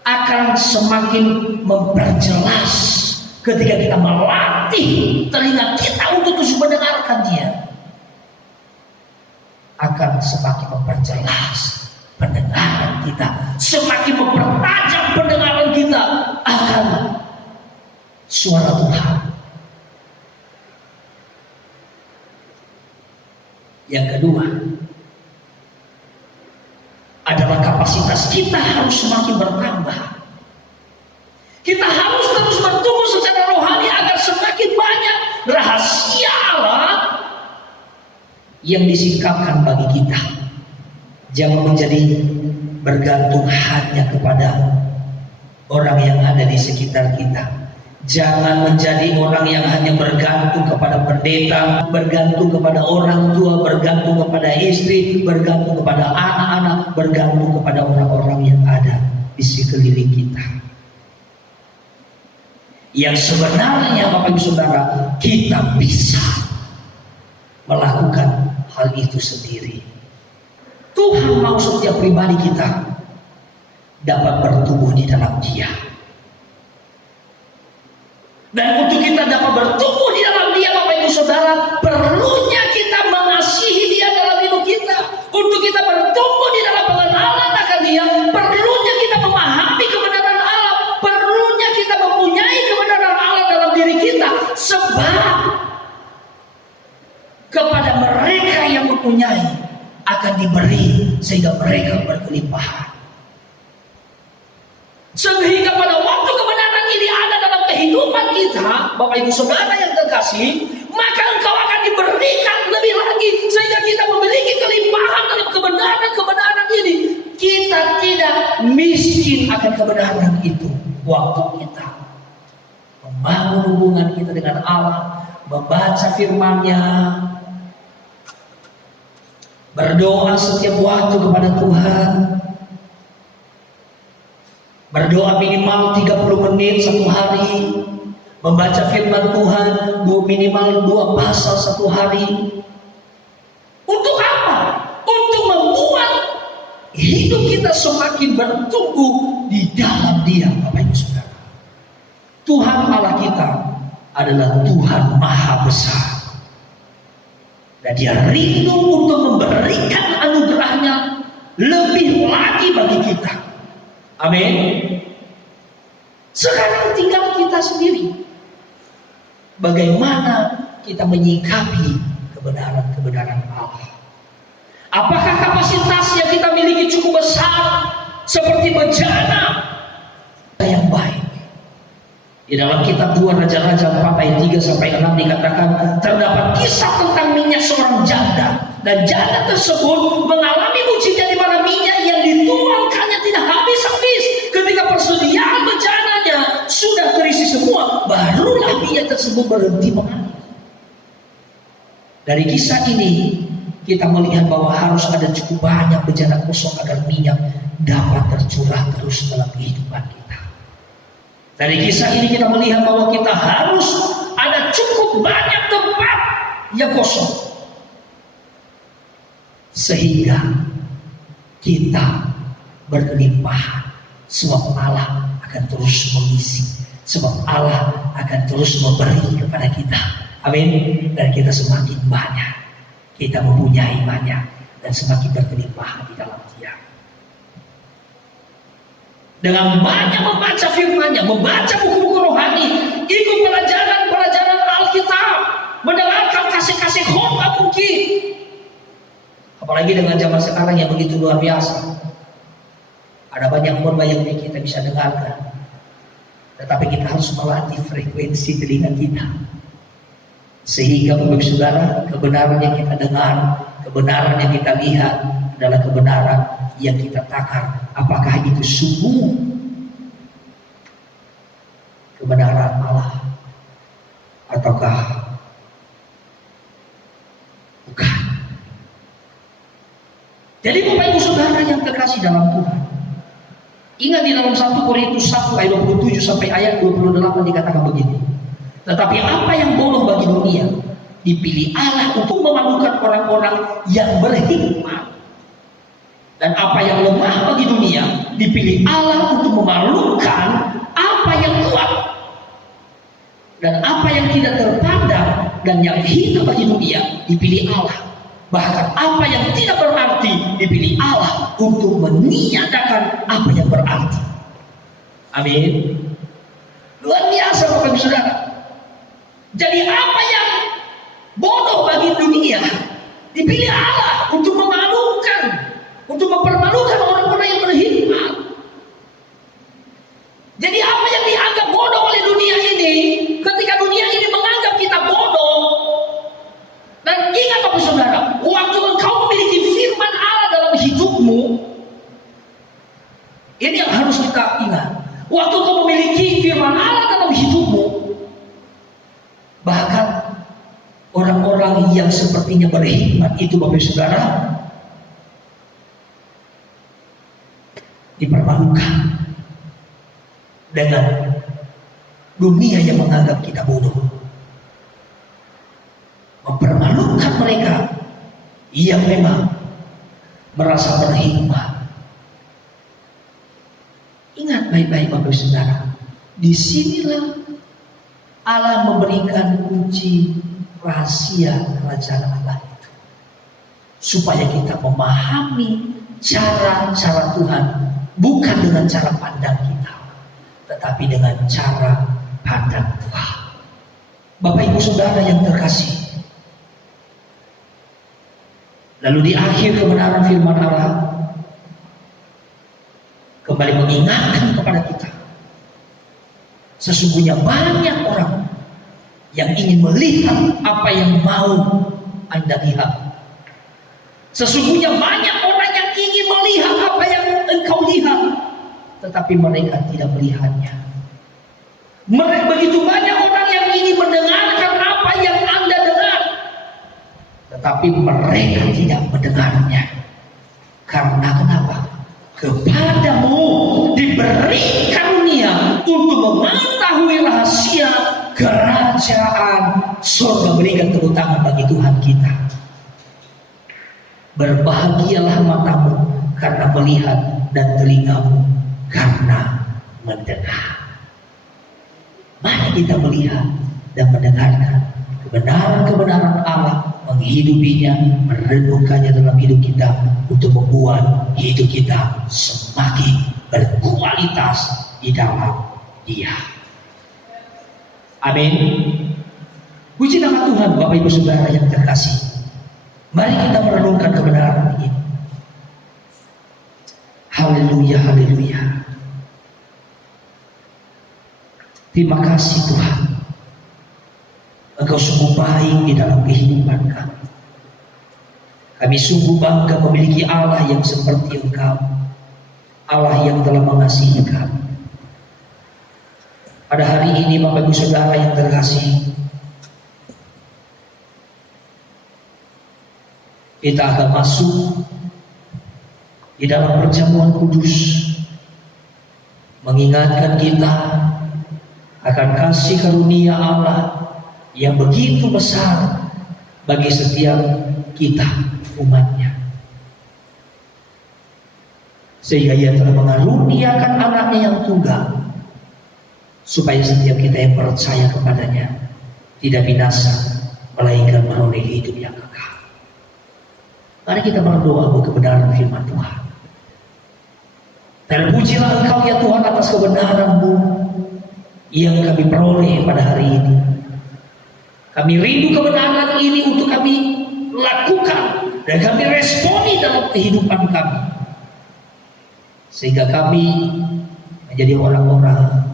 akan semakin memperjelas ketika kita melatih telinga kita untuk terus mendengarkan Dia. Akan semakin memperjelas pendengaran kita, semakin mempertajam pendengaran kita akan suara Tuhan. Yang kedua adalah kapasitas kita harus semakin bertambah. Kita harus terus bertumbuh secara rohani agar semakin banyak rahasia Allah yang disingkapkan bagi kita. Jangan menjadi bergantung hanya kepada orang yang ada di sekitar kita. Jangan menjadi orang yang hanya bergantung kepada pendeta, bergantung kepada orang tua, bergantung kepada istri, bergantung kepada anak-anak, bergantung kepada orang-orang yang ada di sekeliling kita. Yang sebenarnya, Bapak Ibu Saudara, kita bisa melakukan hal itu sendiri. Tuhan mau setiap pribadi kita dapat bertumbuh di dalam Dia. Dan untuk kita dapat bertumbuh di dalam Dia, Bapak Ibu Saudara, perlunya kita mengasihi Dia dalam hidup kita. Untuk kita bertumbuh di dalam pengenalan akan Dia, perlunya kita memahami kebenaran Allah, perlunya kita mempunyai kebenaran Allah dalam diri kita. Sebab kepada mereka yang mempunyai akan diberi sehingga mereka berkelimpahan. Sehingga pada waktu kebenaran ini ada dalam kehidupan kita, Bapak Ibu Saudara yang terkasih, maka engkau akan diberikan lebih lagi sehingga kita memiliki kelimpahan dalam kebenaran ini. Kita tidak miskin akan kebenaran itu. Waktu kita membangun hubungan kita dengan Allah, membaca firman-Nya, berdoa setiap waktu kepada Tuhan, berdoa minimal 30 menit satu hari, membaca firman Tuhan minimal 2 pasal satu hari. Untuk apa? Untuk membuat hidup kita semakin bertumbuh di dalam Dia, Bapak Ibu Saudara. Tuhan Allah kita adalah Tuhan Maha Besar, dan Dia rindu untuk memberikan anugerahnya lebih lagi bagi kita. Amin. Sekarang tinggal kita sendiri, bagaimana kita menyikapi kebenaran-kebenaran Allah. Apakah kapasitas yang kita miliki cukup besar seperti bejana yang baik? Di dalam kitab 2 Raja-Raja 4 ayat 3 sampai 6 dikatakan terdapat kisah tentang minyak seorang janda, dan janda tersebut mengalami mujizat di mana minyak yang dituangkannya tidak habis-habis. Ketika persediaan bejananya sudah terisi semua, barulah minyak tersebut berhenti mengalir. Dari kisah ini kita melihat bahwa harus ada cukup banyak bejana kosong agar minyak dapat tercurah terus dalam kehidupan kita. Dari kisah ini kita melihat bahwa kita harus ada cukup banyak tempat yang kosong, sehingga kita berkelimpahan. Sebab Allah akan terus mengisi, sebab Allah akan terus memberi kepada kita. Amin. Dan kita semakin banyak, kita mempunyai banyak, dan semakin berkelimpahan di dalam Dia. Dengan banyak membaca firman-Nya, membaca buku-buku rohani, ikut pelajaran Alkitab, mendengarkan kasih-kasih khotbah mungkin. Apalagi dengan zaman sekarang yang begitu luar biasa. Ada banyak khotbah yang kita bisa dengarkan, tetapi kita harus melatih frekuensi telinga kita, sehingga Bapak Ibu Saudara, kebenaran yang kita dengar, kebenaran yang kita lihat adalah kebenaran yang kita takar. Apakah itu sungguh kebenaran Allah ataukah bukan? Jadi Bapak Ibu Saudara yang terkasih dalam Tuhan, ingat di dalam 1 Korintus 1 ayat 27 sampai ayat 28 dikatakan begini. Tetapi apa yang bodoh bagi dunia dipilih Allah untuk memalukan orang-orang yang berhikmat, dan apa yang lemah bagi dunia dipilih Allah untuk memalukan apa yang kuat, dan apa yang tidak terpandang dan yang hina bagi dunia dipilih Allah. Bahkan apa yang tidak berarti dipilih Allah untuk meniadakan apa yang berarti. Amin. Luar biasa Bapak Ibu Saudara. Jadi apa yang bodoh bagi dunia dipilih Allah untuk memalukan, untuk mempermalukan orang-orang yang berhikmat. Jadi apa yang dianggap bodoh oleh dunia ini, ketika dunia ini menganggap kita bodoh, dan ingat Bapak Saudara, waktu engkau memiliki firman Allah dalam hidupmu, ini yang harus kita ingat. Waktu engkau memiliki firman Allah dalam hidupmu, bahkan orang-orang yang sepertinya berhikmat itu Bapak Saudara dipermalukan dengan dunia yang menganggap kita bodoh, mempermalukan mereka yang memang merasa berhikmat. Ingat baik-baik Bapak Saudara, disinilah Allah memberikan kunci rahasia kerajaan Allah itu, supaya kita memahami cara-cara Tuhan, bukan dengan cara pandang kita, tetapi dengan cara pandang Tuhan. Bapak Ibu Saudara yang terkasih, Lalu di akhir kebenaran firman Allah kembali mengingatkan kepada kita, sesungguhnya banyak orang yang ingin melihat apa yang mau Anda lihat. Sesungguhnya banyak orang yang ingin melihat apa yang engkau lihat, tetapi mereka tidak melihatnya. Begitu banyak orang yang ingin mendengarkan apa yang Anda dengar, tetapi mereka tidak mendengarnya. Karena kenapa? Kepadamu diberi karunia untuk mengetahui rahasia kerajaan surga. Berikan tepuk tangan bagi Tuhan kita. Berbahagialah matamu karena melihat dan telingamu karena mendengar. Mari kita melihat dan mendengarkan kebenaran-kebenaran Allah, menghidupinya, merenungkannya dalam hidup kita untuk membuat hidup kita semakin berkualitas di dalam Dia. Amin. Puji nama Tuhan, Bapak Ibu Saudara yang terkasih. Mari kita merenungkan kebenaran ini. Haleluya, haleluya. Terima kasih Tuhan. Engkau sungguh baik di dalam kehidupan kami. Kami sungguh bangga memiliki Allah yang seperti Engkau, Allah yang telah mengasihi kami. Pada hari ini Bapak Ibu Saudara yang terkasih, kita akan masuk di dalam perjamuan kudus, mengingatkan kita akan kasih karunia Allah yang begitu besar bagi setiap kita umatnya, sehingga Ia telah mengaruniakan anaknya yang tunggal, supaya setiap kita yang percaya kepadanya tidak binasa, melainkan meroleh hidup yang kekal. Mari kita berdoa untuk kebenaran firman Tuhan. Terpujilah Engkau ya Tuhan atas kebenaran-Mu yang kami peroleh pada hari ini. Kami rindu kebenaran ini untuk kami lakukan dan kami responi dalam kehidupan kami, sehingga kami menjadi orang-orang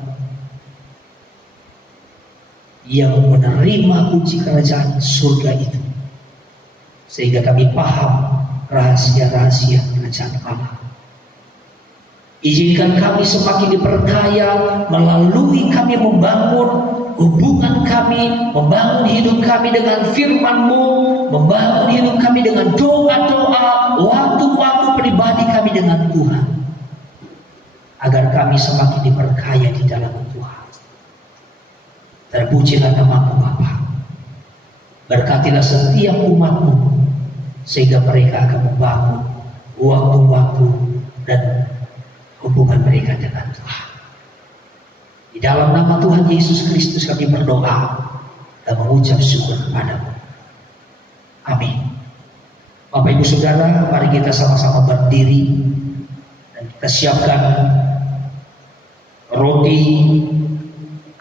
yang menerima kunci kerajaan surga itu, sehingga kami paham rahasia-rahasia kerajaan Allah. Izinkan kami semakin diperkaya melalui kami membangun hubungan kami, membangun hidup kami dengan firman-Mu, membangun hidup kami dengan doa-doa, waktu-waktu pribadi kami dengan Tuhan, agar kami semakin diperkaya di dalam Tuhan. Terpujilah nama-Mu Bapa. Berkatilah setiap umat-Mu, sehingga mereka akan membangun waktu-waktu dan hubungan mereka dengan Tuhan. Di dalam nama Tuhan Yesus Kristus kami berdoa dan mengucap syukur kepada-Mu. Amin. Bapak Ibu Saudara, mari kita sama-sama berdiri dan kita siapkan roti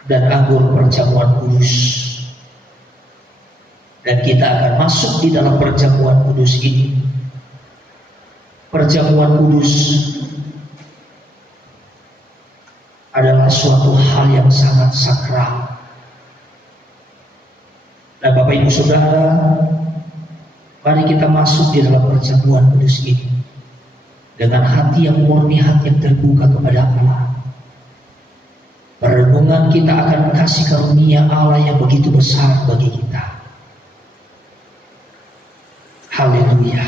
dan anggur perjamuan kudus. Dan kita akan masuk di dalam perjamuan kudus ini. Perjamuan kudus adalah suatu hal yang sangat sakral. Dan Bapak Ibu Saudara, mari kita masuk di dalam perjamuan kudus ini dengan hati yang murni, hati yang terbuka kepada Allah. Perenungan kita akan kasih karunia Allah yang begitu besar bagi kita. Haleluya.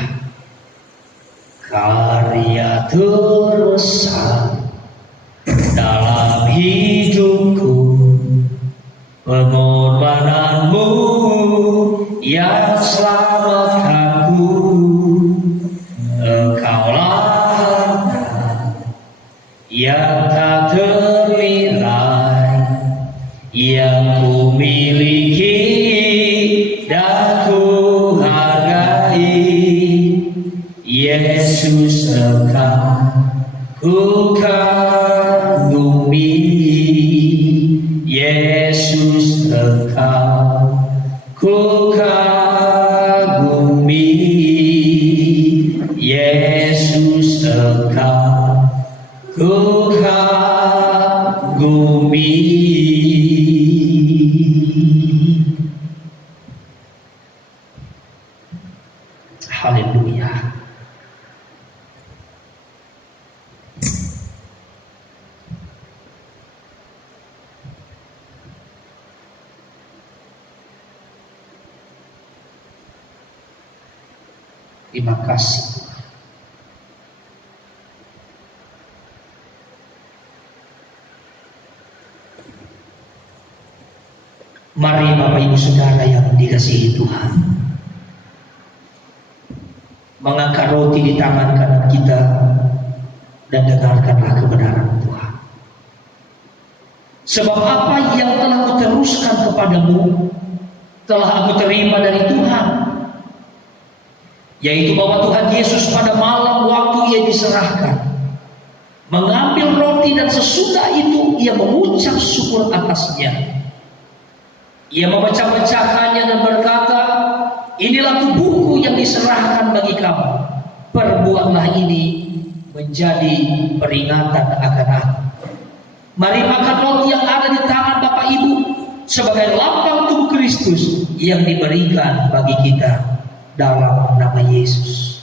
Karya terbesar dalam hidupku, pengorbananmu yang selamatkanku. Engkaulah harta yang tak ternilai, yang ku miliki dan ku hargai. Yesus, Engkau ku kagumi. Yesus, Engkau ku kagumi. Haleluya. Terima kasih. Mari Bapak Ibu Saudara yang dikasihi Tuhan, mengangkat roti di tangan kanan kita dan dengarkanlah kebenaran Tuhan. Sebab apa yang telah kuteruskan kepadamu telah aku terima dari Tuhan, yaitu bahwa Tuhan Yesus pada malam waktu ia diserahkan mengambil roti, dan sesudah itu ia mengucap syukur atasnya. Ia memecah-mecahkannya dan berkata, inilah tubuhku yang diserahkan bagi kamu. Perbuatlah ini menjadi peringatan akan aku. Mari makan roti yang ada di tangan Bapak Ibu sebagai lambang tubuh Kristus yang diberikan bagi kita dalam nama Yesus.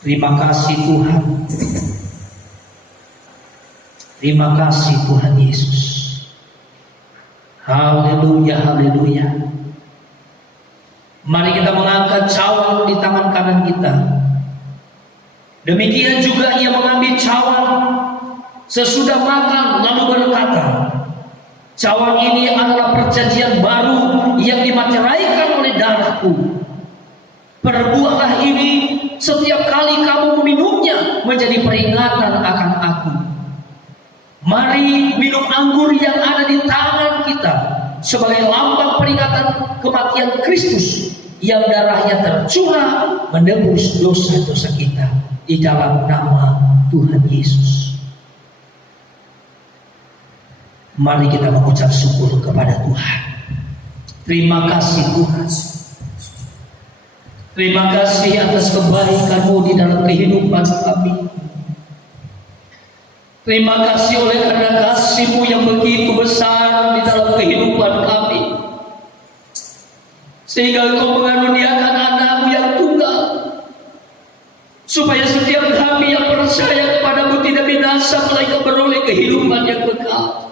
Terima kasih Tuhan. Terima kasih Tuhan Yesus. Haleluya, haleluya. Mari kita mengangkat cawan di tangan kanan kita. Demikian juga ia mengambil cawan sesudah makan lalu berkata, cawan ini adalah perjanjian baru yang dimateraikan oleh darahku. Perbuatlah ini setiap kali kamu meminumnya menjadi peringatan akan aku. Mari minum anggur yang ada di tangan kita sebagai lambang peringatan kematian Kristus yang darahnya tercurah menebus dosa-dosa kita di dalam nama Tuhan Yesus. Mari kita mengucap syukur kepada Tuhan. Terima kasih Tuhan. Terima kasih atas kebaikan-Mu di dalam kehidupan kami. Terima kasih oleh karena kasih-Mu yang begitu besar di dalam kehidupan kami, sehingga Engkau mengaruniakan anak-Mu yang tunggal, supaya setiap kami yang percaya kepada-Mu tidak binasa, melainkan beroleh kehidupan yang kekal.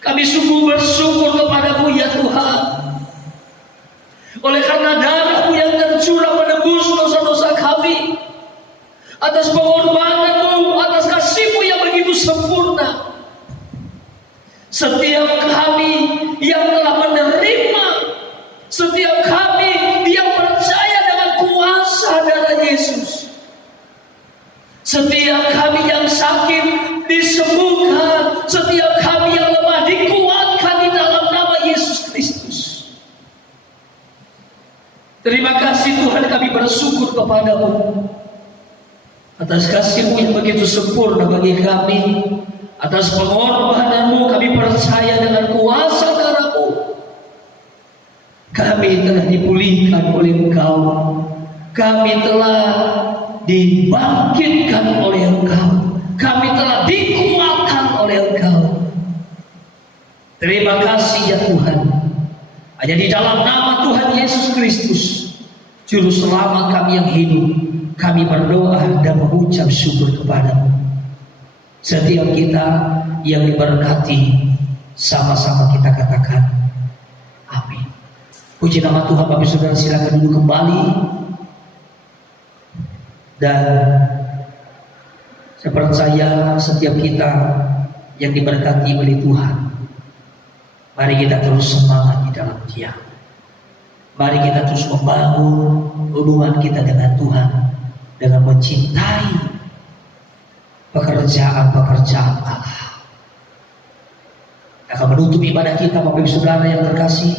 Kami sungguh bersyukur kepada-Mu ya Tuhan, oleh karena darah-Mu yang tercurah menebus dosa-dosa kami, atas pengorbanan-Mu, atas kasih-Mu yang begitu sempurna. Setiap kami yang telah menerima, setiap kami yang percaya dengan kuasa darah Yesus, setiap kami yang sakit disembuhkan, setiap kami yang lemah dikuatkan di dalam nama Yesus Kristus. Terima kasih Tuhan, kami bersyukur kepada-Mu atas kasih-Mu yang begitu sempurna bagi kami, atas pengorbanan-Mu. Kami percaya dengan kuasa darah-Mu kami telah dipulihkan oleh Engkau, kami telah dibangkitkan oleh Engkau, kami telah dikuatkan oleh Engkau. Terima kasih ya Tuhan. Hanya di dalam nama Tuhan Yesus Kristus, Juru Selamat kami yang hidup, kami berdoa dan mengucap syukur kepada-Mu. Setiap kita yang diberkati, sama-sama kita katakan amin. Puji nama Tuhan. Bapak Saudara silakan duduk kembali. Dan saya percaya setiap kita yang diberkati oleh Tuhan, mari kita terus semangat di dalam Dia. Mari kita terus membangun hubungan kita dengan Tuhan dengan mencintai pekerjaan-pekerjaan Allah. Akan menutup ibadah kita, Bapak Ibu Saudara yang terkasih.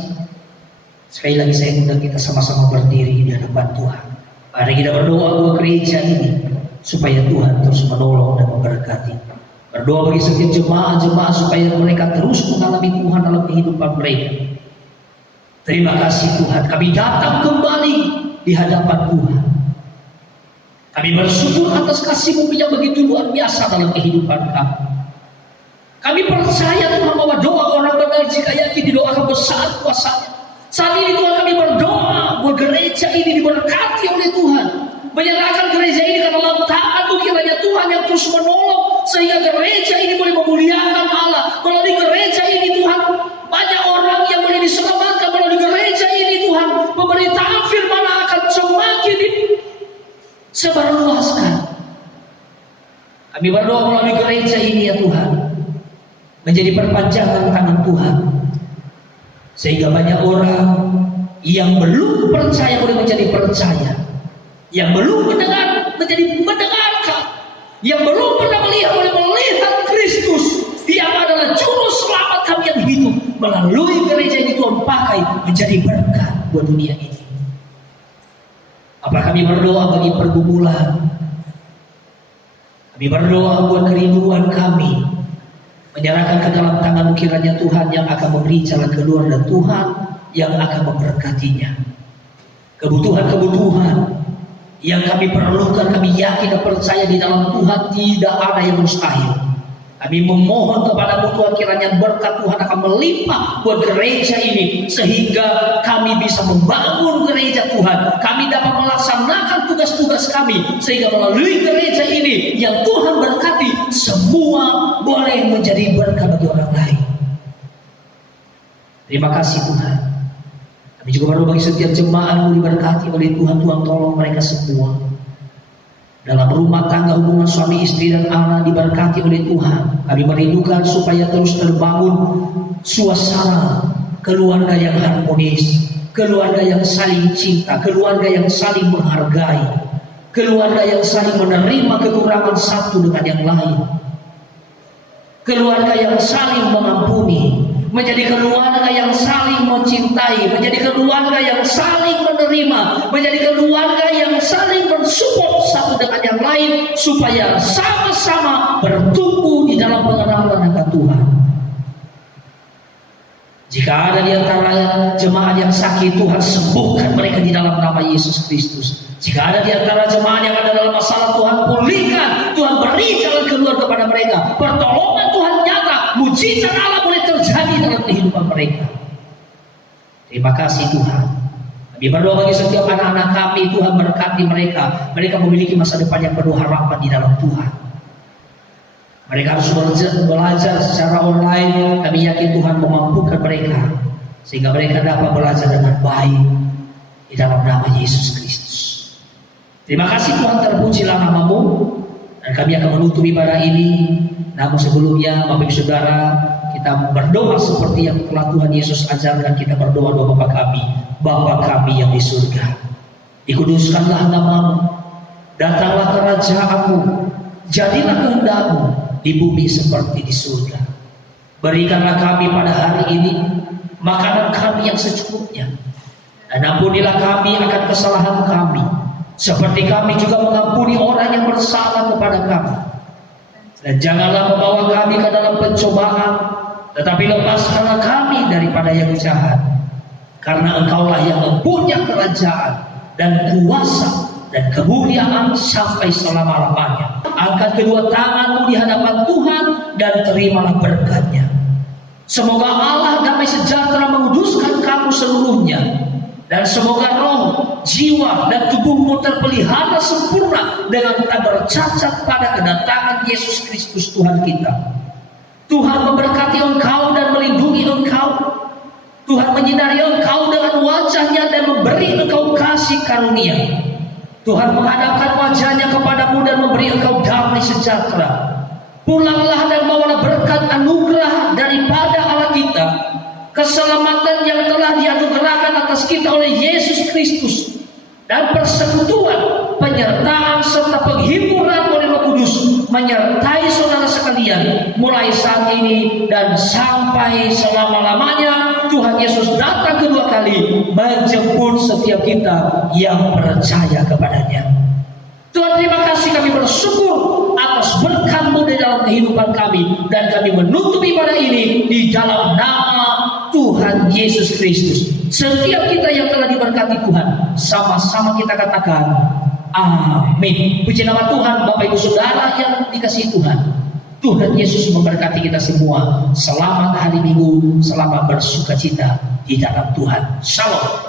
Sekali lagi saya undang kita sama-sama berdiri di hadapan Tuhan. Mari kita berdoa buat gereja ini supaya Tuhan terus menolong dan memberkati. Berdoa bagi setiap jemaat-jemaat supaya mereka terus mengalami Tuhan dalam kehidupan mereka. Terima kasih Tuhan, kami datang kembali di hadapan Tuhan. Kami bersyukur atas kasih-Mu yang begitu luar biasa dalam kehidupan kami. Kami percaya Tuhan bahwa doa orang benar jika yakin didoakan besar kuasanya, Saat ini Tuhan kami berdoa buat gereja ini diberkati oleh Tuhan. Menyerahkan gereja ini ke dalam tangan kiranya Tuhan yang terus menolong sehingga gereja ini boleh memuliakan Allah. Melalui gereja ini Tuhan banyak orang yang boleh diselamatkan. Melalui gereja ini Tuhan pemberitaan firman akan semakin disebarluaskan. Kami berdoa melalui gereja ini ya Tuhan menjadi perpanjangan tangan Tuhan, sehingga banyak orang yang belum percaya boleh menjadi percaya, yang belum mendengar menjadi mendengarkan, yang belum pernah melihat boleh melihat Kristus yang adalah juru selamat kami yang hidup. Melalui gereja ini Tuhan pakai menjadi berkat buat dunia ini. Apa kami berdoa bagi pergumulan, kami berdoa buat kerinduan kami, menyerahkan ke dalam tangan kiranya Tuhan yang akan memberi jalan keluar dan Tuhan yang akan memberkatinya. Kebutuhan-kebutuhan yang kami perlukan, kami yakin dan percaya di dalam Tuhan tidak ada yang mustahil. Kami memohon kepada Tuhan kiranya berkat Tuhan akan melimpah buat gereja ini sehingga kami bisa membangun gereja Tuhan. Kami dapat melaksanakan tugas-tugas kami sehingga melalui gereja ini yang Tuhan berkati semua boleh menjadi berkat bagi orang lain. Terima kasih Tuhan. Kami juga berdoa bagi setiap jemaat diberkati oleh Tuhan. Tuhan tolong mereka semua dalam rumah tangga, hubungan suami istri dan anak diberkati oleh Tuhan. Kami merindukan supaya terus terbangun suasana keluarga yang harmonis, keluarga yang saling cinta, keluarga yang saling menghargai, keluarga yang saling menerima kekurangan satu dengan yang lain, keluarga yang saling mengampuni, menjadi keluarga yang saling mencintai, menjadi keluarga yang saling menerima, menjadi keluarga yang saling mensupport satu dengan yang lain supaya sama-sama bertumbuh di dalam pengenalan akan Tuhan. Jika ada di antara jemaat yang sakit, Tuhan sembuhkan mereka di dalam nama Yesus Kristus. Jika ada di antara jemaat yang ada dalam masalah, Tuhan pulihkan, Tuhan beri jalan keluar kepada mereka. Pertolongan Tuhan nyata, mujizat Allah boleh terjadi dalam kehidupan mereka. Terima kasih Tuhan. Kami berdoa bagi setiap anak-anak kami, Tuhan berkati mereka. Mereka memiliki masa depan yang penuh harapan di dalam Tuhan. Mereka harus belajar secara online. Kami yakin Tuhan memampukan mereka sehingga mereka dapat belajar dengan baik di dalam nama Yesus Kristus. Terima kasih Tuhan, terpujilah namamu. Dan kami akan menutup ibadah ini. Namun sebelumnya Bapak Ibu Saudara, kita berdoa seperti yang telah Tuhan Yesus ajarkan. Kita berdoa doa Bapa kami, Bapa kami yang di surga, dikuduskanlah namamu, datanglah kerajaanmu, jadilah kehendakmu di bumi seperti di surga. Berikanlah kami pada hari ini makanan kami yang secukupnya, dan ampunilah kami akan kesalahan kami, seperti kami juga mengampuni orang yang bersalah kepada kami. Dan janganlah membawa kami ke dalam pencobaan, tetapi lepaskanlah kami daripada yang jahat. Karena Engkaulah yang mempunyai kerajaan dan kuasa dan kemuliaan sampai selama-lamanya. Angkat kedua tanganmu di hadapan Tuhan dan terimalah berkat-Nya. Semoga Allah damai sejahtera menguduskan kamu seluruhnya. Dan semoga roh, jiwa, dan tubuhmu terpelihara sempurna dengan tak bercacat pada kedatangan Yesus Kristus Tuhan kita. Tuhan memberkati engkau dan melindungi engkau. Tuhan menyinari engkau dengan wajah-Nya dan memberi engkau kasih karunia. Tuhan menghadapkan wajah-Nya kepadamu dan memberi engkau damai sejahtera. Pulanglah dan bawalah berkat anugerah daripada Allah kita, keselamatan yang telah dianugerahkan atas kita oleh Yesus Kristus, dan persekutuan, penyertaan serta penghiburan oleh Roh Kudus menyertai saudara sekalian mulai saat ini dan sampai selama-lamanya. Tuhan Yesus datang kedua kali menjemput setiap kita yang percaya kepadanya. Tuhan, terima kasih, kami bersyukur atas berkat-Mu di dalam kehidupan kami, dan kami menutup ibadah ini di dalam nama Tuhan Yesus Kristus. Setiap kita yang telah diberkati Tuhan, sama-sama kita katakan amin. Puji nama Tuhan. Bapak Ibu Saudara yang dikasihi Tuhan, Tuhan Yesus memberkati kita semua. Selamat hari Minggu, selamat bersuka cita di dalam Tuhan. Shalom.